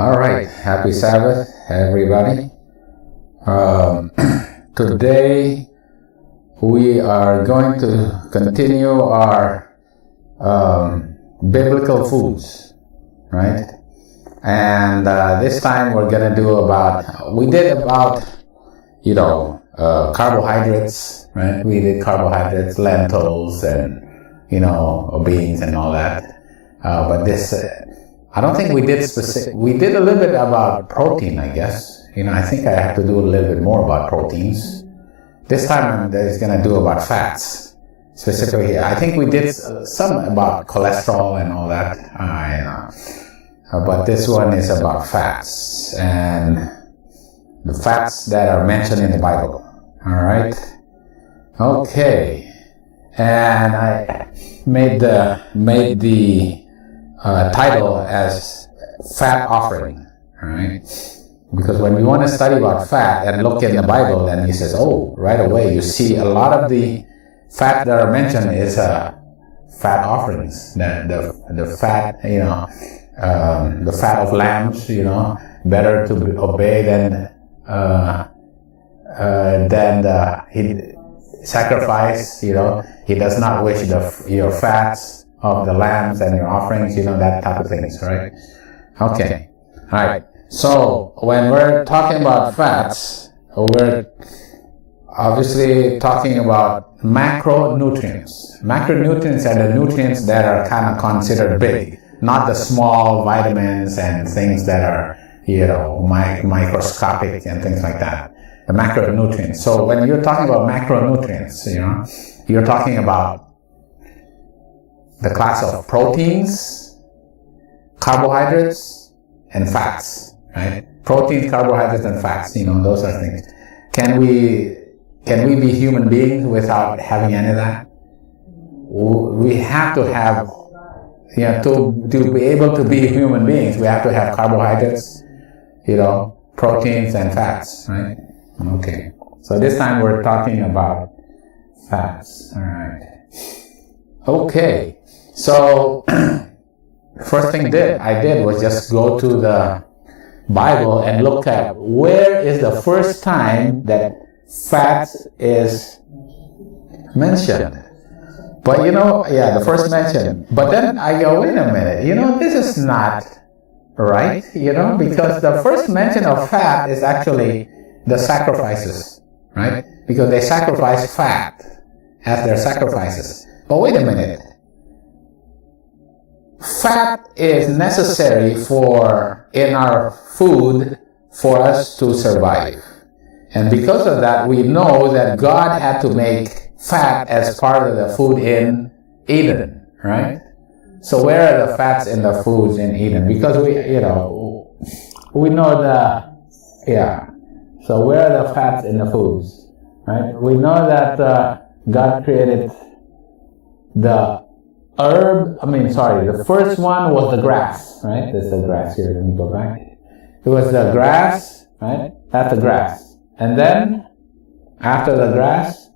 All right, happy Sabbath, everybody. Today we are going to continue our biblical foods, right? And this time we're going to do carbohydrates, right? We did carbohydrates, lentils, and, beans and all that. But this, I don't think we did specific. We did a little bit about protein, I guess. I think I have to do a little bit more about proteins. This time I'm going to do about fats. Specifically, I think we did some about cholesterol and all that. But this one is about fats and the fats that are mentioned in the Bible. All right. Okay. And I made the title as fat offering. All right. Because when we want to study about fat and look in the Bible, then he says, right away you see a lot of the fat that are mentioned is fat offerings. The fat, the fat of lambs, better to obey than he sacrifice. He does not wish your fats of the lambs and your offerings, that type of things, right? Okay, all right. So when we're talking about fats, we're obviously talking about macronutrients. Macronutrients are the nutrients that are kind of considered big, not the small vitamins and things that are, microscopic and things like that. The macronutrients. So when you're talking about macronutrients, you're talking about the class of proteins, carbohydrates, and fats. Right? Proteins, carbohydrates, and fats. Those are things. Can we be human beings without having any of that? We have to have, to be able to be human beings, we have to have carbohydrates, proteins and fats, right? Okay. So this time we're talking about fats. All right. Okay. So first thing I did was just go to the Bible and look at where is the first time that fat is mentioned. But the first mention. But then I go, wait a minute, this is not right, because the first mention of fat is actually the sacrifices, right? Because they sacrifice fat as their sacrifices. But wait a minute. Fat is necessary in our food for us to survive. And because of that, we know that God had to make fat as part of the food in Eden, right? So where are the fats in the foods in Eden? Because we know so where are the fats in the foods, right? We know that God created the first one was the grass, right? There's the grass here, let me go back. It was the grass, right? That's the grass. And then, after the grass,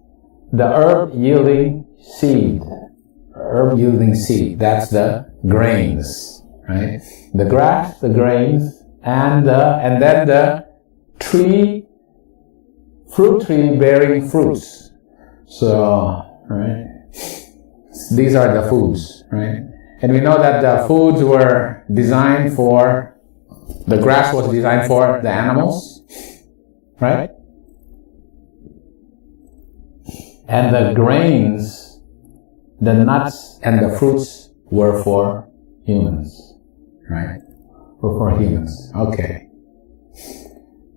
the herb yielding seed. Herb yielding seed, that's the grains, right? The grass, the grains, and then the fruit tree bearing fruits. So, right? These are the foods, right? And we know that the foods were designed for, the grass was designed for the animals, right? And the grains, the nuts, and the fruits were for humans, right? Were for humans. Okay.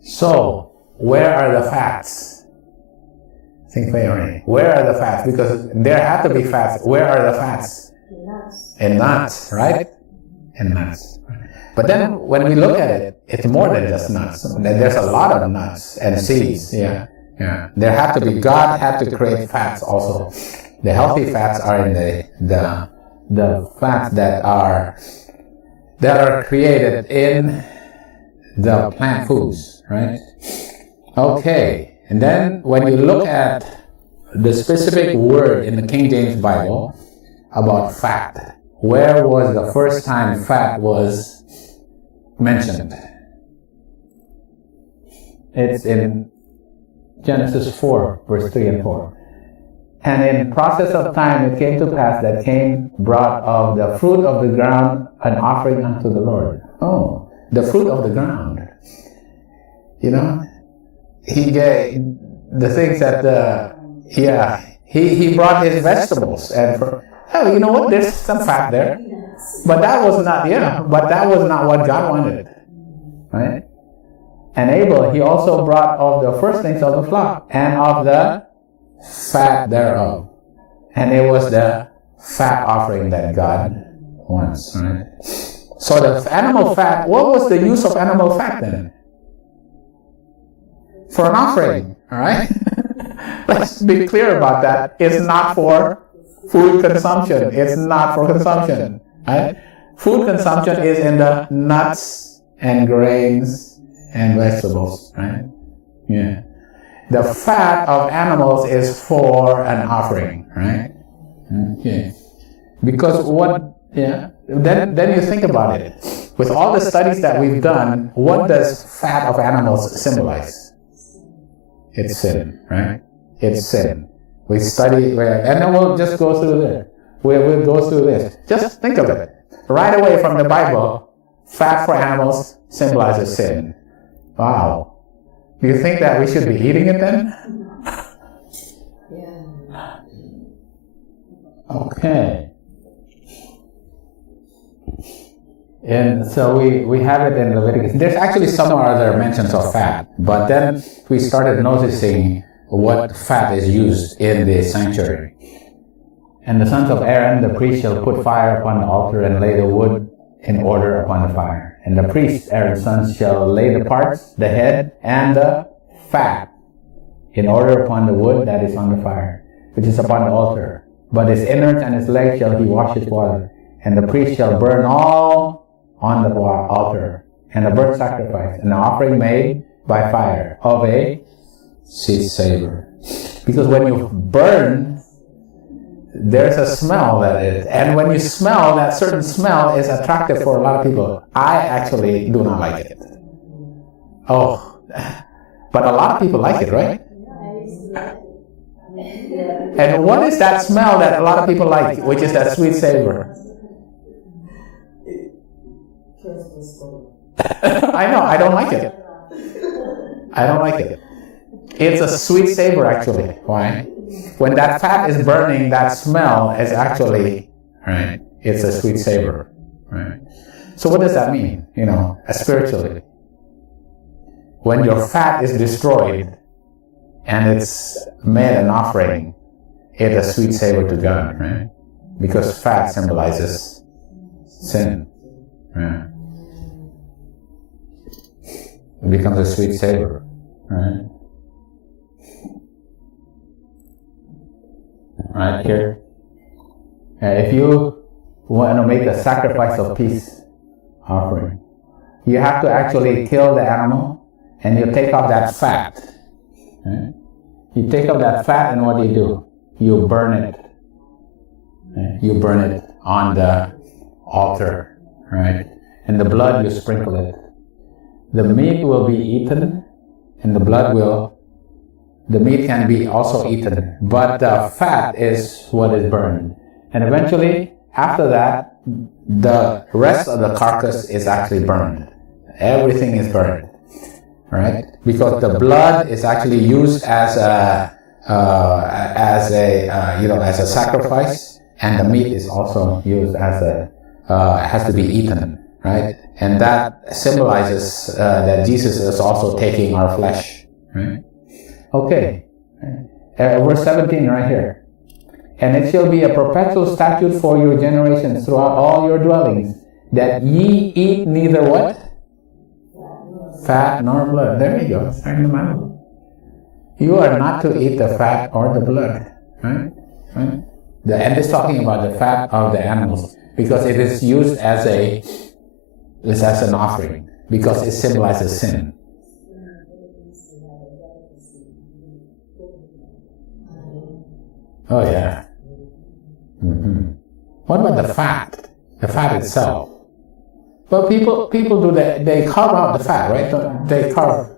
So, where are the fats? Where are the fats? Because there have to be fats. Where are the fats? In nuts, right? In nuts. But then when we look at it, it's more than just nuts. There's a lot of nuts and seeds. Yeah. There have to be. God had to create fats also. The healthy fats are in the fats that are created in the plant foods, right? Okay. And then when you look at the specific word in the King James Bible about fat, where was the first time fat was mentioned? It's in Genesis 4, verse 3 and 4. And in process of time it came to pass that Cain brought of the fruit of the ground an offering unto the Lord. Oh, the fruit of the ground. You know, he gave the things that, he brought his vegetables. And you know what, there's some fat there. But that was not, what God wanted. Right? And Abel, he also brought of the firstlings of the flock and of the fat thereof. And it was the fat offering that God wants. Right? So the animal fat, what was the use of animal fat then? For an offering, all right? Let's be clear about that. It's not for food consumption. It's not for consumption, right? Food consumption is in the nuts and grains and vegetables, right? Yeah. The fat of animals is for an offering, right? Okay. Because then you think about it. With all the studies that we've done, what does fat of animals symbolize? It's sin, right? It's sin. We study, and then we'll just go through there. We'll go through this. Just think of it. Right away from the Bible, fat for animals symbolizes sin. Wow. Do you think that we should be eating it then? Yeah. Okay. And so we have it in Leviticus. There's actually some other mentions of fat, but then we started noticing what fat is used in the sanctuary. And the sons of Aaron, the priest, shall put fire upon the altar and lay the wood in order upon the fire. And the priest, Aaron's sons, shall lay the parts, the head, and the fat in order upon the wood that is on the fire, which is upon the altar. But his innards and his legs shall he wash with water. And the priest shall burn all on the altar, and a burnt sacrifice, and an offering made by fire of a sweet savor. Because when you burn, there's a smell that is, and when you smell, that certain smell is attractive for a lot of people. I actually do not like it. Oh, but a lot of people like it, right? And what is that smell that a lot of people like, which is that sweet savor? I know, I don't like it. I don't like it. It's a sweet savor, actually. Why? When that fat is burning, that smell is actually, right? It's a sweet savor, right? So what does that mean, spiritually? When your fat is destroyed and it's made an offering, it's a sweet savor to God, right? Because fat symbolizes sin, right? It becomes a sweet savor, right? Right here. If you want to make a sacrifice of peace offering, you have to actually kill the animal and you take off that fat. Right? You take off that fat and what do? You burn it. Right? You burn it on the altar, right? And the blood, you sprinkle it. The meat will be eaten and the meat can be also eaten, but the fat is what is burned. And eventually, after that, the rest of the carcass is actually burned. Everything is burned, right? Because the blood is actually used as a sacrifice, and the meat is also used as has to be eaten, right? And that symbolizes that Jesus is also taking our flesh, right? Okay, verse 17 right here. And it shall be a perpetual statute for your generations throughout all your dwellings, that ye eat neither what? Fat nor blood. There you go. It's right in the Bible. You are not to eat the fat or the blood, right? And it's talking about the fat of the animals, because it is used as an offering, because it symbolizes sin. Oh yeah. Mm-hmm. What about the fat? The fat itself. But people do that. They carve out the fat, right? They carve.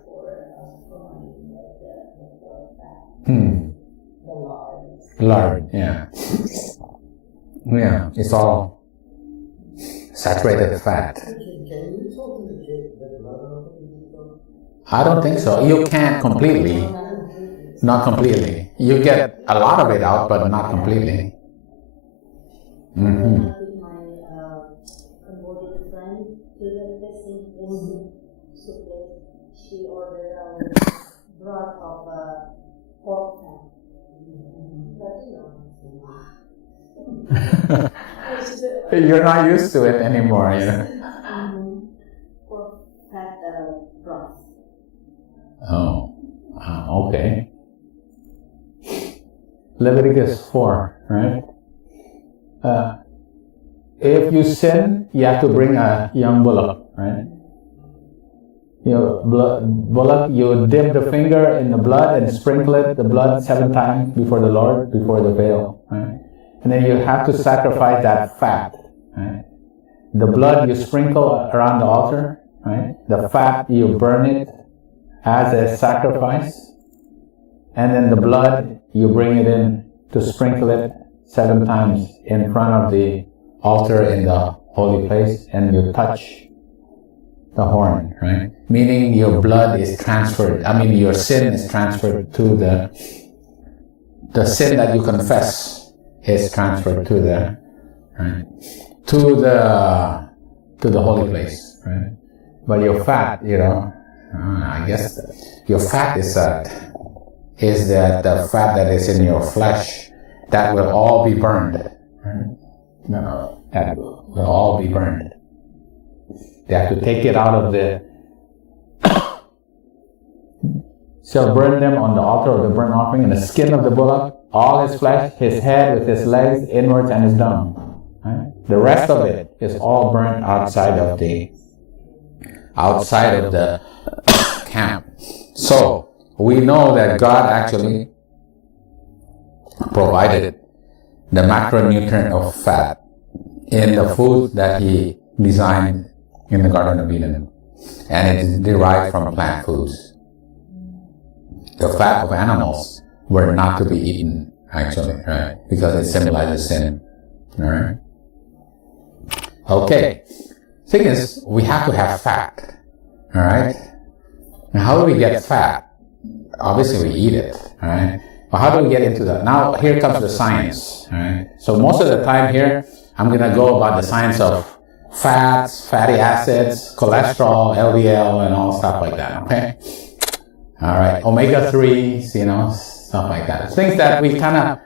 Lard, yeah. Yeah, it's all saturated fat. I don't think so. You can't completely. Not completely. You get a lot of it out, but not completely. Mm-hmm. She ordered a broth of pork fat. You're not used to it anymore, Pork fat broth. Oh, okay. Leviticus 4, right? If you sin, you have to bring a young bullock, right? Bullock, you dip the finger in the blood and sprinkle it, the blood 7 times before the Lord, before the veil, right? And then you have to sacrifice that fat, right? The blood you sprinkle around the altar, right? The fat, you burn it as a sacrifice. And then the blood, you bring it in to sprinkle it 7 times in front of the altar in the holy place, and you touch the horn, right? Meaning your blood is transferred. Your sin is transferred to the sin that you confess is transferred to the holy place, right? But your fat, I guess your fat is the fat that is in your flesh that will all be burned, right? That will all be burned. They have to take it out of the... shall burn them on the altar of the burnt offering, and the skin of the bullock, all his flesh, his head with his legs, inwards, and his dung. Right? The rest of it is all burnt outside of the camp. So we know that God actually provided the macronutrient of fat in the food that He designed in the Garden of Eden, and it is derived from plant foods. The fat of animals were not to be eaten, actually, right? Because it symbolizes sin. All right. Okay. Thing is, we have to have fat. All right. Now, how do we get fat? Obviously, we eat it. All right. But how do we get into that? Now, here comes the science. All right. So most of the time here, I'm going to go about the science of fats, fatty acids, cholesterol, LDL, and all stuff like that. Okay. All right, omega-3s, stuff like that. Things that we kind of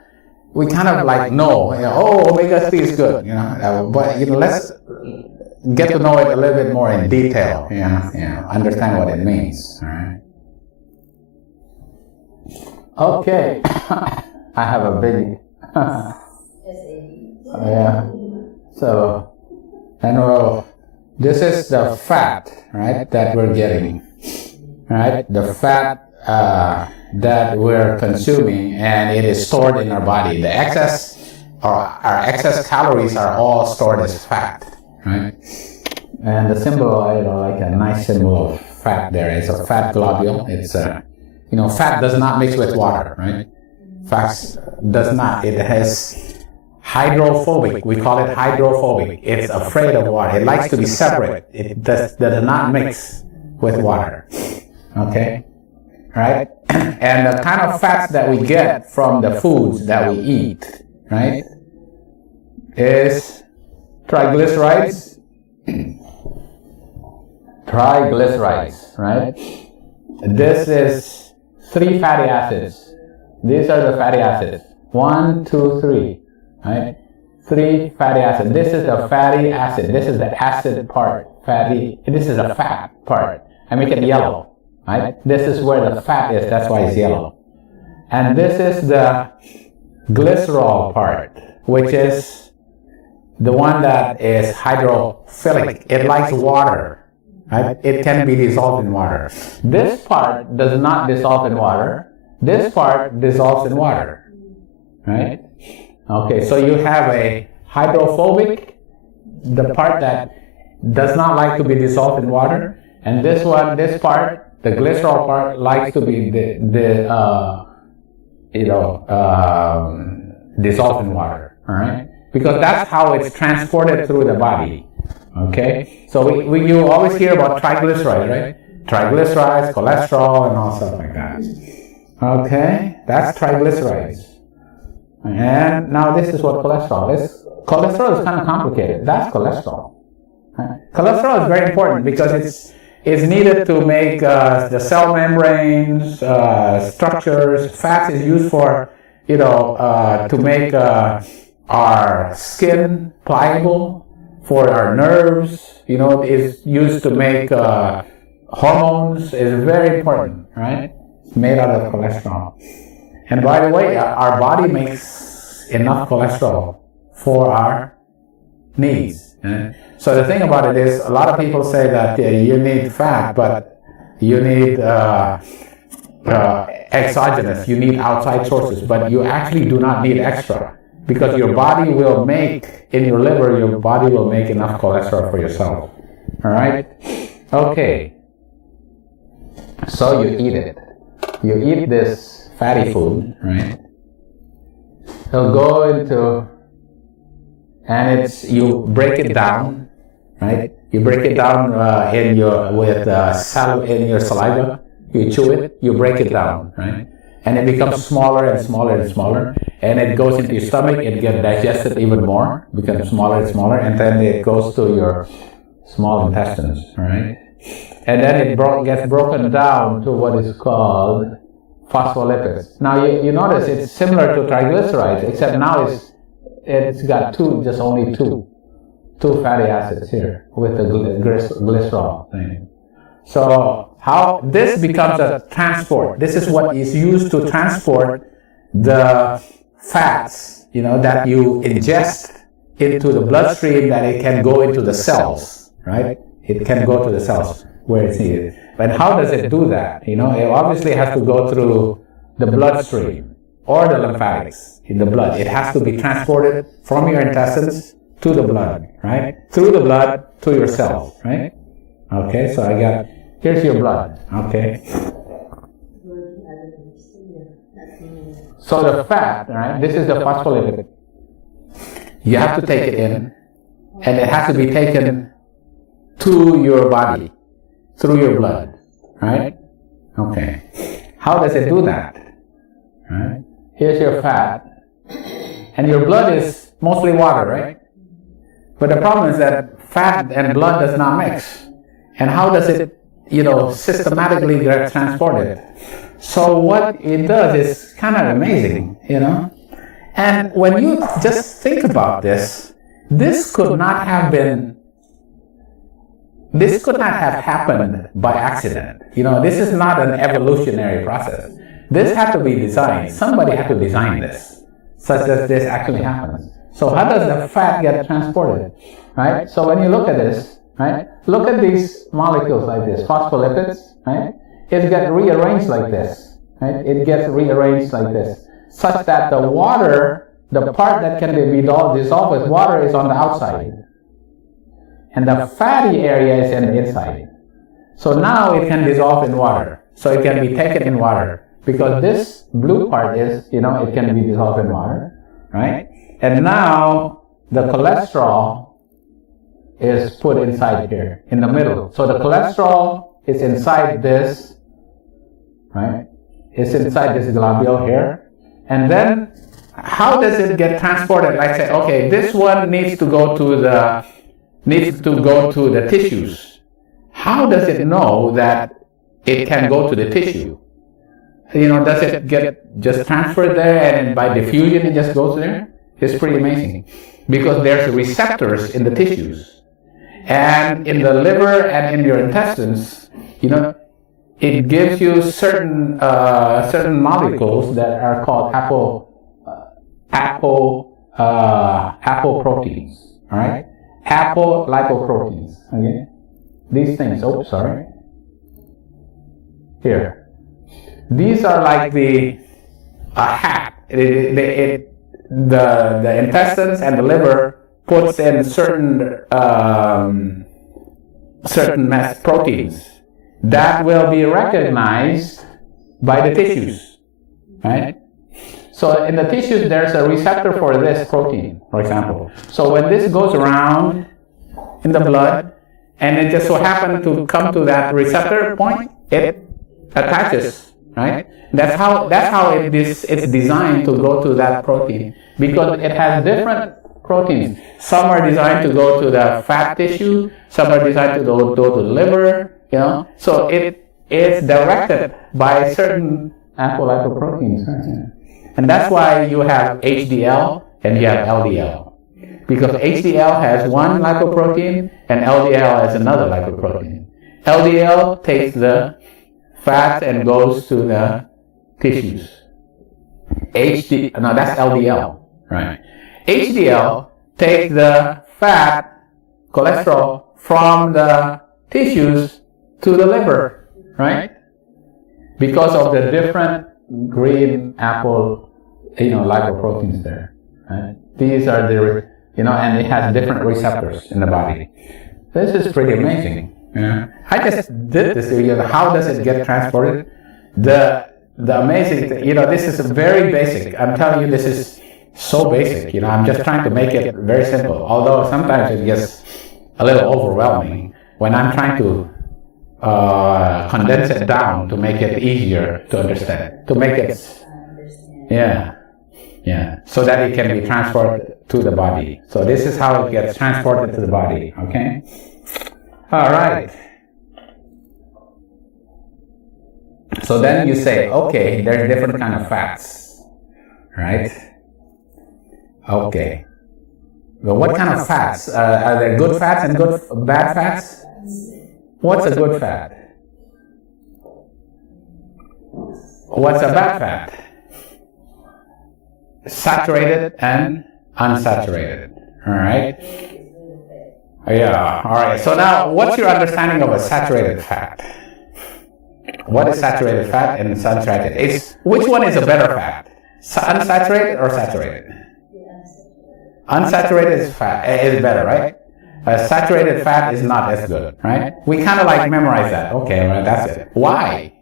like know. Omega-3 is good, But let's get to know it a little bit more in detail. Understand what it means. All right. Okay, I have a big. Yeah. So, this is the fat, right, that we're getting. Right, the fat that we're consuming, and it is stored in our body. The excess, or our excess calories, are all stored as fat. Right, and the symbol, like a nice symbol of fat. There is a fat globule. It's fat does not mix with water. Right, fat does not. It has hydrophobic. We call it hydrophobic. It's afraid of water. It likes to be separate. It does not mix with water. Okay, right? And the kind of fats that we get from the foods that we eat, right, is triglycerides. Triglycerides, right? This is 3 fatty acids. These are the fatty acids. 1, 2, 3, right? 3 fatty acids. This is the fatty acid. This is the acid part. Fatty. This is the fat part. I make it yellow. Right? This is where the fat is, that's why it's yellow. And this is the glycerol part, which is the one that is hydrophilic. It likes water. Right? It can be dissolved in water. This part does not dissolve in water. This part dissolves in water. Right? Okay, so you have a hydrophobic, the part that does not like to be dissolved in water, and this part, the glycerol part, likes to be dissolved in water. All right, because that's how it's transported through the body. Okay, so you always hear about triglycerides, right? Triglycerides, cholesterol, and all stuff like that. Okay, that's triglycerides. And now this is what cholesterol is. Cholesterol is kind of complicated. That's cholesterol. Cholesterol is very important because it's needed to make the cell membranes, structures. Fats is used for, to make our skin pliable, for our nerves. Is used to make hormones. Is very important, right? It's made out of cholesterol. And by the way, our body makes enough cholesterol for our needs. So the thing about it is, a lot of people say that you need fat, but you need exogenous, you need outside sources, but you actually do not need extra, because your body will make, in your liver, your body will make enough cholesterol for yourself. All right? Okay. So you eat it. You eat this fatty food, right? It'll go into, and you break it down, right? You break it down in your saliva. You chew it, you break it down, right? And it becomes smaller and smaller and smaller, and it goes into your stomach. It gets digested even more, becomes smaller and smaller, and then it goes to your small intestines, right? And then it gets broken down to what is called phospholipids. Now you notice it's similar to triglycerides, except now it's got only two fatty acids here with the glycerol thing. So how this becomes a transport. This is what is used to transport the fats, that you ingest into the bloodstream, that it can go into the cells, right? It can go to the cells where it's needed. But how does it do that? It obviously has to go through the bloodstream or the lymphatics in the blood. It has to be transported from your intestines to the blood, right? Through the blood to your cells, right? Okay, so here's your blood, okay? So the fat, right? This is the phospholipid. You have to take it in, and it has to be taken to your body, through your blood, right? Okay. How does it do that? Right? Here's your fat, and your blood is mostly water, right? But the problem is that fat and blood does not mix. And how does it, systematically get transported? So what it does is kind of amazing, And when you just think about this could not have happened by accident. This is not an evolutionary process. This had to be designed. Somebody had to design this, such that this actually happens. So how does the fat get transported, right? So when you look at this, right? Look at these molecules like this, phospholipids, right? It gets rearranged like this, right? It gets rearranged like this, such that the water, the part that can be dissolved with water, is on the outside, and the fatty area is in the inside. So now it can dissolve in water. So it can be taken in water, because this blue part is, it can be dissolved in water, right? And now the cholesterol is put inside here, in the middle. So the cholesterol is inside this, right? It's inside this globule here. And then how does it get transported? Like say, okay, this one needs to go to the tissues. How does it know that it can go to the tissue? Does it get just transferred there, and by diffusion it just goes there? It's pretty amazing, because there's receptors in the tissues, and in the liver and in your intestines, it gives you certain molecules that are called apoproteins. All right, apolipoproteins. Okay, these things. Oh, sorry. Here, these are like the hat. The intestines and the liver puts in certain certain proteins that will be recognized by the tissues, right? So in the tissues, there's a receptor for this protein, for example. So when this goes around in the blood, and it just so happens to come to that receptor point, it attaches, right? That's how it's designed to go to that protein, because it has different proteins. Some are designed to go to the fat tissue, some are designed to go to the liver, you know. So it is directed by certain apolipoproteins, right? And that's why you have HDL and you have LDL. Because HDL has one lipoprotein and LDL has another lipoprotein. LDL takes the fat and goes to the tissues. That's LDL, right? HDL takes the fat, cholesterol, from the tissues to the liver, right? Because of the different green apple, lipoproteins there, right? These are the, and it has different receptors in the body. This is pretty amazing. Yeah. I just did this. How does it get transported? The amazing thing, this is very basic. I'm telling you, this is so basic. I'm just trying to make it very simple. Although sometimes it gets a little overwhelming when I'm trying to condense it down to make it easier to understand, to make it, so that it can be transported to the body. So this is how it gets transported to the body, okay? All right. So then you say, okay, there's different kind of fats, right? Okay. Well, what kind of fats? Are there good fats and bad fats? What's a good fat? What's a bad fat? Saturated and unsaturated. All right? Yeah, all right. So now, what's your understanding of a saturated fat? What is saturated fat and unsaturated? Which one is a better fat? Unsaturated or saturated? Unsaturated is better, right? Saturated fat is not as good, right? We kind of like memorize that. Okay, right, that's it. Why?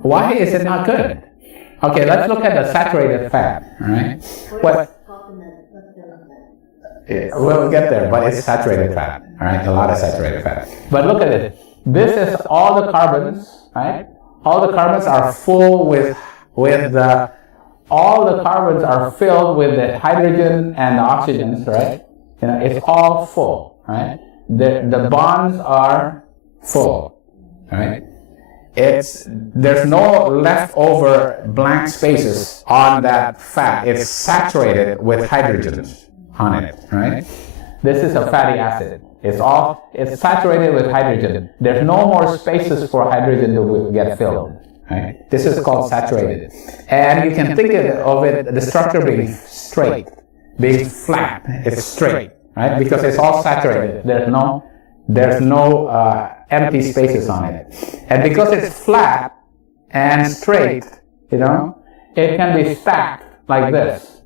Why is it not good? Okay, let's look at the saturated fat, all right? We'll get there, but it's saturated fat, all right? A lot of saturated fat. But look at it. This is all the carbons, right? All the carbons are full with all the carbons are filled with the hydrogen and the oxygens, right? It's all full, right? The bonds are full, right? There's no leftover blank spaces on that fat. It's saturated with hydrogens on it, right? This is a fatty acid. It's saturated with hydrogen. There's no more spaces for hydrogen to get filled, right? This is called saturated. And you can think of it, the structure being straight, being flat. It's straight, right? Because it's all saturated. There's no empty spaces on it. And because it's flat and straight, it can be stacked like this.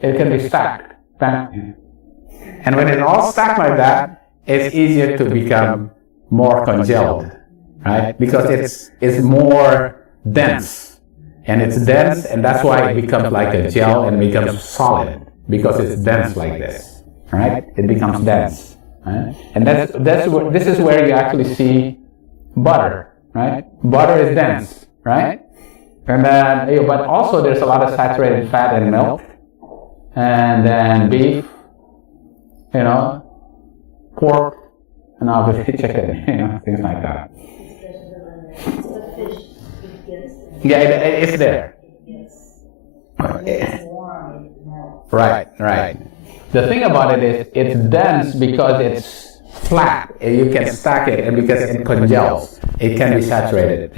It can be stacked. And when it's all stacked like that, it's easier to become more congealed, right? Because it's more dense. And it's dense, and that's why it becomes like a gel and becomes solid, because it's dense like this, right? It becomes dense. Right? And this is where you actually see butter, right? Butter is dense, right? And then, but also there's a lot of saturated fat in milk, and then beef, pork, and obviously chicken, things like that. Yeah, it's there. Right. The thing about it is, it's dense because it's flat. You can stack it, and because it congels, it can be saturated.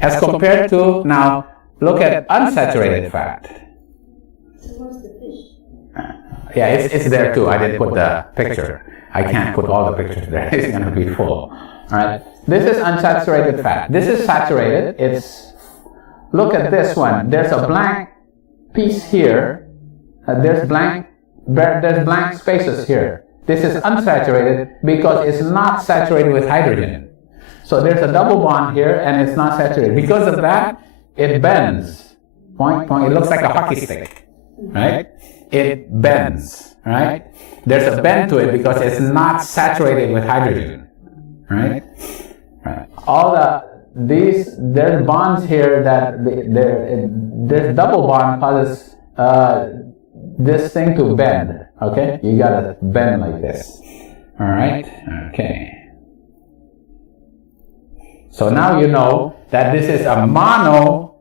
As compared to now, look at unsaturated fat. Yeah, it's there too. I didn't put the picture. I can't put all the pictures there. It's going to be full. All right. This is unsaturated fat. This is saturated. Look at this one. There's a blank piece here. There's blank spaces here. This is unsaturated because it's not saturated with hydrogen. So there's a double bond here and it's not saturated. Because of that, it bends. Point, point. It looks like a hockey stick, right? It bends, right? There's a bend to it because it's not saturated with hydrogen, right? Right. There's bonds here that this double bond causes this thing to bend, okay? You gotta bend like this, all right? Okay. So now you know that this is a mono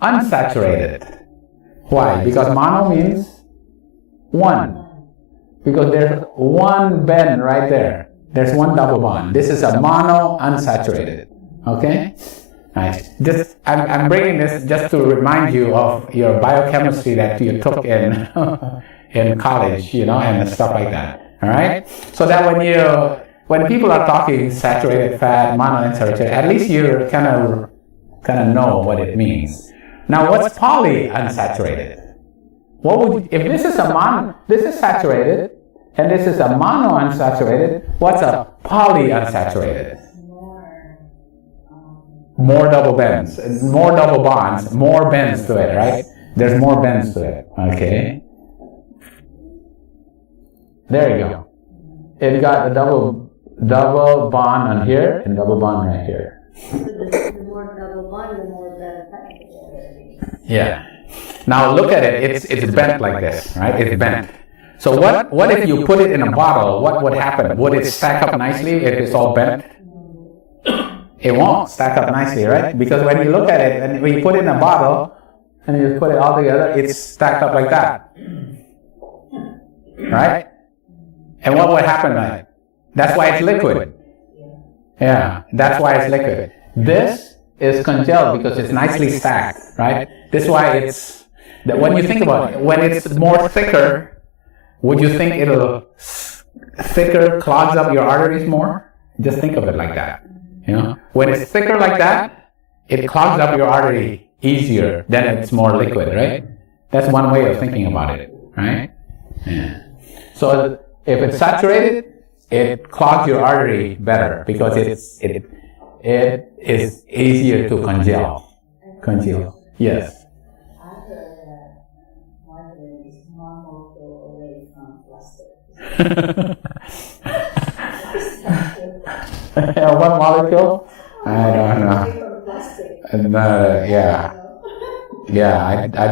unsaturated. Why? Because mono means one. Because there's one bend right there. There's one double bond. This is a mono unsaturated. Okay? Right. I'm bringing this just to remind you of your biochemistry that you took in in college, and stuff like that. All right? So that when people are talking saturated fat, monounsaturated, at least you kind of know what it means. Now, what's polyunsaturated? If this is saturated, and this is a monounsaturated, what's a polyunsaturated? More double bends, more double bonds, more bends to it, right? There's more bends to it, okay? There you go. It got a double bond on here and double bond right here. The more double bond, the more the fat. Yeah. Now look at it. It's bent like this, right? It's bent. So what if you put it in a bottle? What would happen? Would it stack up nicely if it's all bent? It won't stack up nicely, right? Because when you look at it and when you put it in a bottle and you put it all together, it's stacked up like that, right? And what would happen, right? That's why it's liquid. Yeah, that's why it's liquid. This is congealed because it's nicely stacked, right? This is why it's, when you think about it, when it's more thicker, would you think it'll thicker clogs up your arteries more? Just think of it like that. When it's thicker like that, it clogs up your artery easier than it's more liquid, right? That's one way of thinking about it, right? Yeah. So if it's saturated, it clogs your artery better because it is easier to congeal. Congeal. Yes. I heard that margarine is one molecule away from plastic. What molecule? I don't know. I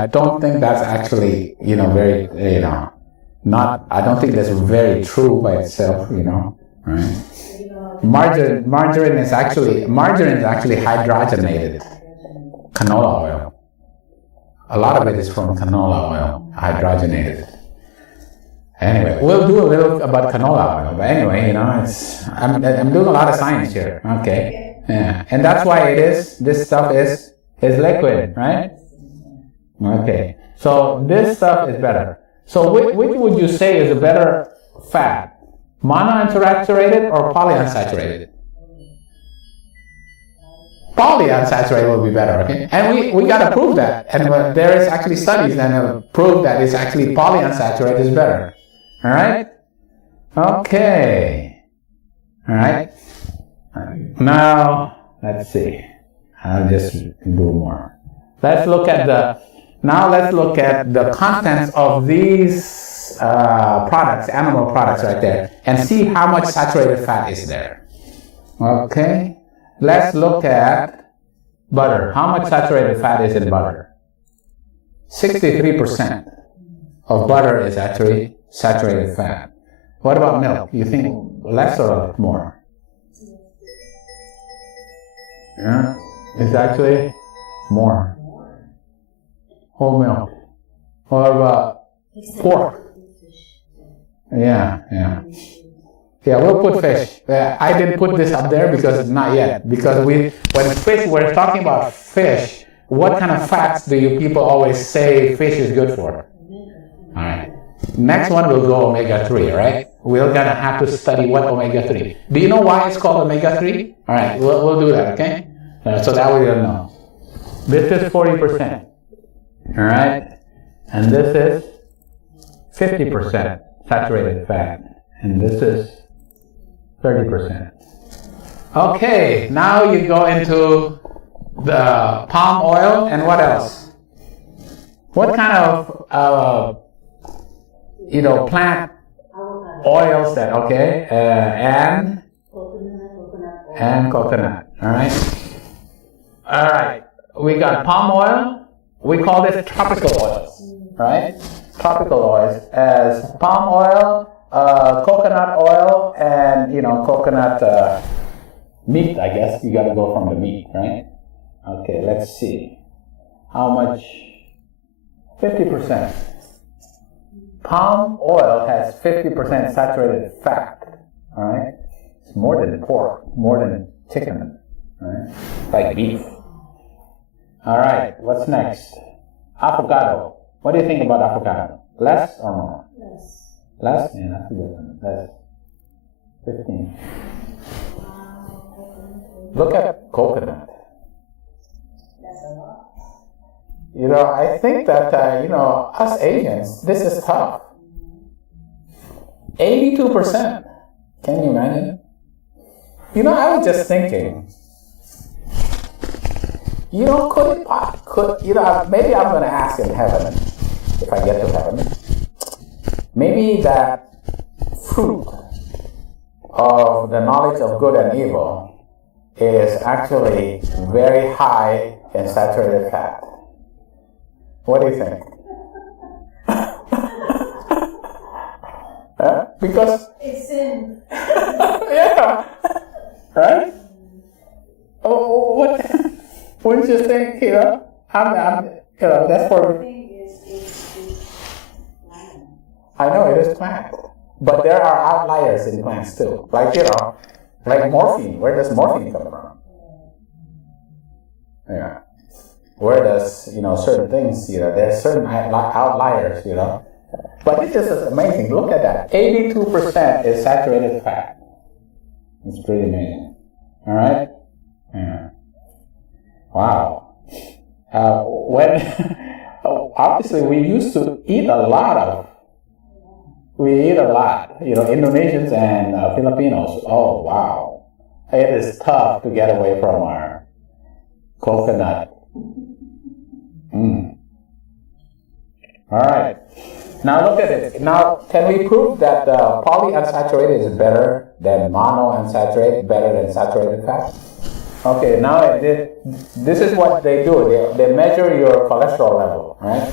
don't think that's actually, very, I don't think that's very true by itself, right? Margarine is actually hydrogenated canola oil. A lot of it is from canola oil, hydrogenated. Anyway, we'll do a little about canola oil, but anyway, I'm doing a lot of science here. Okay, yeah, and that's why this stuff is liquid, right? Okay, so this stuff is better. So which would you say is a better fat? Monounsaturated or polyunsaturated? Polyunsaturated would be better, okay? And we got to prove that. And there is actually studies that prove that it's actually polyunsaturated is better. All right? Okay. All right? Now, let's see. I'll just do more. Let's look at the contents of these products, animal products right there, and see how much saturated fat is there. Okay? Let's look at butter. How much saturated fat is in butter? 63% of butter is actually saturated fat. What about milk? You think less or more? Yeah, it's actually more. Whole milk. What about pork? Yeah. Yeah, we'll put fish. I didn't put this up there because not yet. Because we're talking about fish, what kind of fats do you people always say fish is good for? All right. Next one will go omega-3, right? We're gonna have to study what omega-3. Do you know why it's called omega-3? All right, we'll do that, okay? So that way you'll know. This is 40%. All right? And this is 50% saturated fat. and this is 30%. Okay, now you go into the palm oil, and what else? What kind of plant oils that, okay, and coconut, all right, we got palm oil. We call this tropical oils, right? Tropical oils as palm oil, coconut oil, and coconut meat. I guess you got to go from the meat, right? Okay, let's see how much. 50%. Palm oil has 50% saturated fat. All right, it's more than pork, more than chicken, right? Like beef. All right, what's next? Avocado. What do you think about avocado? Less or more? Less. Less? Yeah, that's a good one. Less. 15. Look at coconut. That's a lot. I think that, us Asians, this is tough. 82%. Can you imagine? I was just thinking, maybe I'm going to ask in heaven, if I get to heaven, maybe that fruit of the knowledge of good and evil is actually very high in saturated fat. What do you think? Because It's sin. yeah, right? Oh, what? Wouldn't you think? That's for. I know it is plant, but there are outliers in plants too. Like like morphine. Where does morphine come from? Yeah. Where does certain things? There's certain outliers. But it just is amazing. Look at that. 82% is saturated fat. It's pretty amazing. All right. Yeah. Wow. Obviously we used to eat a lot. Indonesians and Filipinos. Oh wow. It is tough to get away from our coconut. All right. Now look at it. Now, can we prove that polyunsaturated is better than monounsaturated, better than saturated fat? Okay. Now this is what they do. They measure your cholesterol level, right?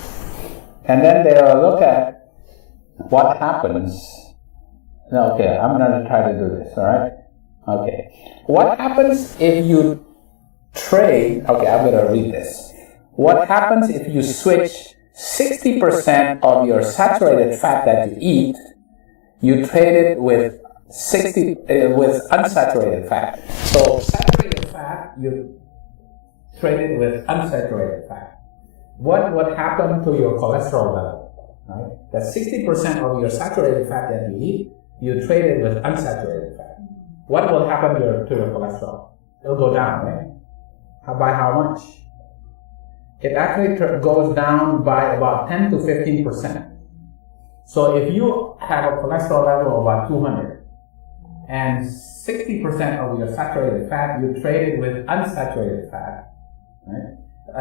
And then they'll look at what happens. Okay, I'm gonna try to do this. All right. Okay. What happens if you trade? Okay, I'm gonna read this. What happens if you switch 60% of your saturated fat that you eat, you trade it with unsaturated fat. So saturated fat, you trade it with unsaturated fat. What would happen to your cholesterol level? Right? That's 60% of your saturated fat that you eat, you trade it with unsaturated fat. What will happen to your cholesterol? It'll go down, right? By how much? It actually goes down by about 10 to 15%. So if you have a cholesterol level of about 200 and 60% of your saturated fat, you trade it with unsaturated fat, right?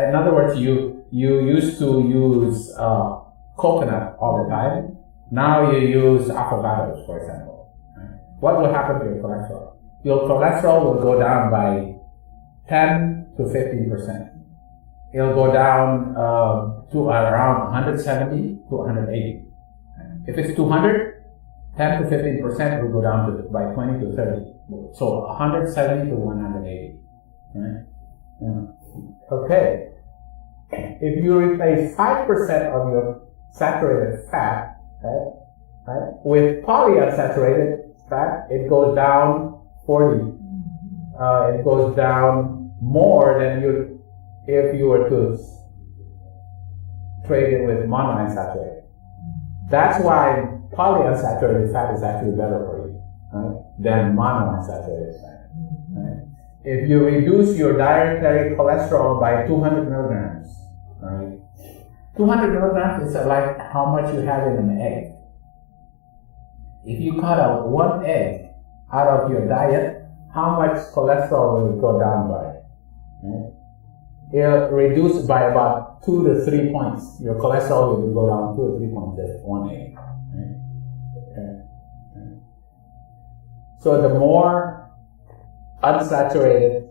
In other words, you used to use coconut all the time. Now you use avocados, for example. Right? What will happen to your cholesterol? Your cholesterol will go down by 10 to 15%. It'll go down to around 170 to 180. If it's 200, 10 to 15% will go down to by 20 to 30. So 170 to 180. Right? Yeah. Okay. If you replace 5% of your saturated fat, right, with polyunsaturated fat, it goes down 40. It goes down more than if you were to trade it with monounsaturated. That's why polyunsaturated fat is actually better for you, right, than monounsaturated fat. Right? If you reduce your dietary cholesterol by 200 milligrams, right? 200 milligrams is like how much you have in an egg. if you cut out one egg out of your diet, how much cholesterol will it go down by? Right? It'll reduce by about 2 to 3 points. Your cholesterol will go down 2 or 3 points just one egg. Right? Okay. So the more unsaturated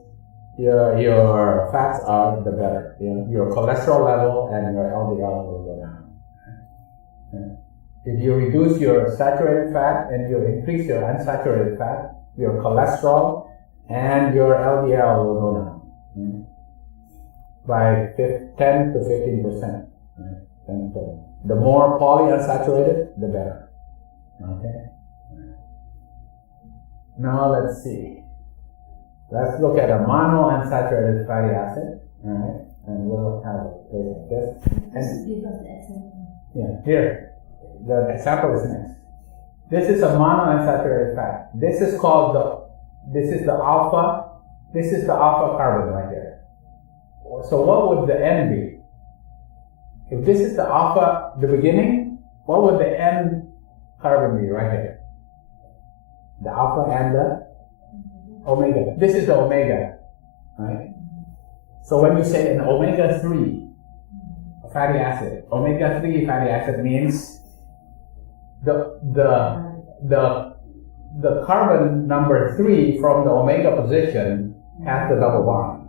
your fats are, the better. Your cholesterol level and your LDL will go down. Okay. If you reduce your saturated fat and you increase your unsaturated fat, your cholesterol and your LDL will go down. Okay. By 10 to 15%. Right? 10 to 15. The more polyunsaturated, the better. Okay. Now let's see. Let's look at a monounsaturated fatty acid. All right, and we'll have a place like this. And yeah, here the example is next. This is a monounsaturated fat. This is called this is the alpha carbon right there. So what would the end be? If this is the alpha, the beginning, what would the end carbon be right here? The alpha and the omega. This is the omega, right? So when you say an omega-3 fatty acid, omega-3 fatty acid means the carbon number 3 from the omega position has the double bond.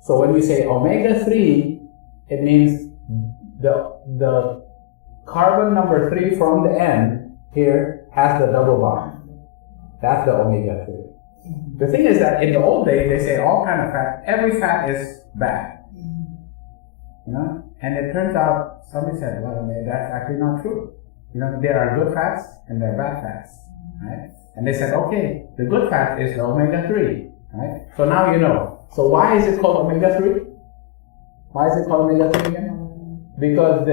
So when you say omega-3, it means the carbon number 3 from the end here has the double bond. That's the omega-3. The thing is that in the old days, they say all kind of fat, every fat is bad. You know? And it turns out, somebody said, well, that's actually not true. You know, there are good fats and there are bad fats, right? And they said, okay, the good fat is the omega-3, right? So now you know. So why is it called omega-3? Why is it called omega-3 again? Because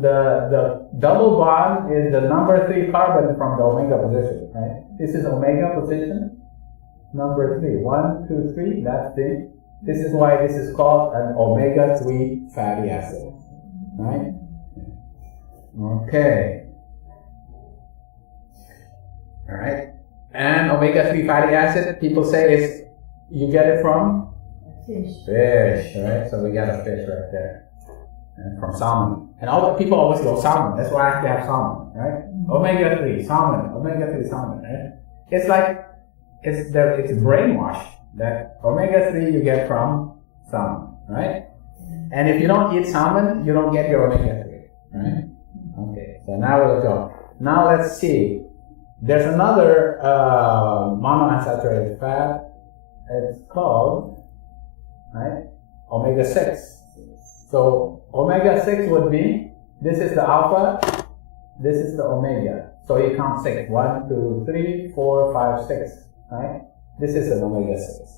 the double bond is the number 3 carbon from the omega position, right? This is omega position, number 3. 1, 2, 3, that's the. This is why this is called an omega-3 fatty acid, right? Okay. All right. And omega-3 fatty acid, people say is, you get it from? Fish, right? So we got a fish right there. And from salmon. And people always go salmon. That's why I have to have salmon, right? Omega-3, salmon, omega-3, salmon, right? It's like, it's brainwashed that omega-3 you get from salmon, right? And if you don't eat salmon, you don't get your omega-3, right? Okay, so now we'll go. Now let's see. There's another monounsaturated fat. It's called, right, omega-6. So omega-6 would be, this is the alpha, this is the omega. So you count 6. 1, 2, 3, 4, 5, 6. Right? This is an omega-6.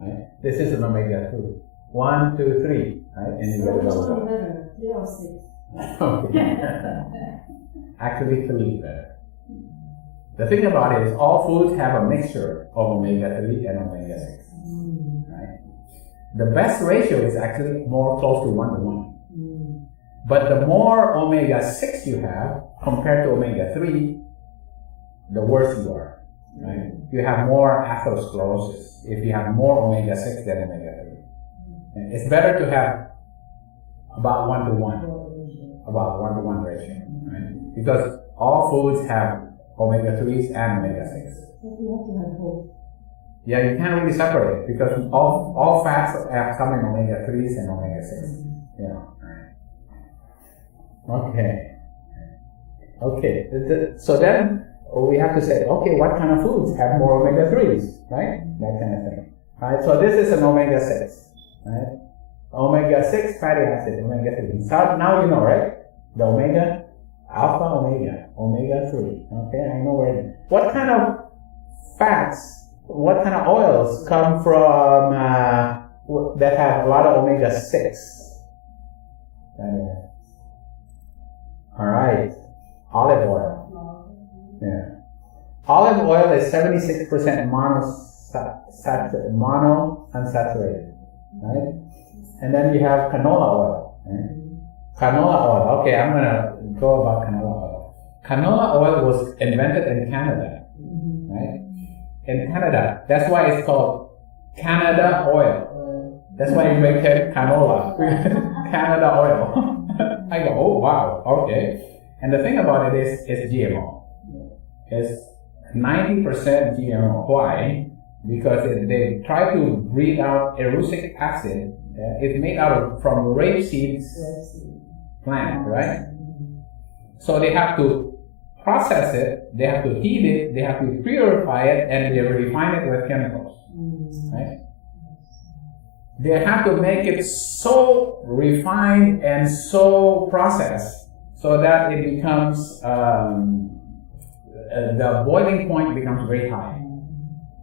Right? This is an omega-2. 1, 2, 3. Right? And you get it all. 3 or 6. Actually, 3 is better. The thing about it is all foods have a mixture of omega-3 and omega-6. Right? The best ratio is actually more close to 1 to 1. But the more omega-6 you have compared to omega-3, the worse you are. Right? You have more atherosclerosis if you have more omega-6 than omega-3. And it's better to have about 1 to 1. About 1 to 1 ratio. Right? Because all foods have omega-3s and omega-6. But you have to have both. Yeah, you can't really separate it because all fats have some in omega-3s and omega-6. You know. Okay. So then we have to say, okay, what kind of foods have more omega-3s, right? That kind of thing. Right? So this is an omega-6, right? Omega-6 fatty acid, omega-3. So now you know, right? The omega, alpha, omega, omega-3. Okay, I know where. What kind of fats, what kind of oils come from that have a lot of omega-6? All right, olive oil. Yeah, olive oil is 76% monounsaturated, right? And then you have canola oil. Right? Canola oil. Okay, I'm gonna go about canola oil. Canola oil was invented in Canada, right? In Canada. That's why it's called Canada oil. That's why you make it canola. Canada oil. I go, oh wow, okay. And the thing about it is, it's GMO. It's 90% GMO. Why? Because they try to breed out erucic acid. It's made from rapeseed plant, right? So they have to process it, they have to heat it, they have to purify it, and they refine it with chemicals, right? They have to make it so refined and so processed so that it becomes, the boiling point becomes very high,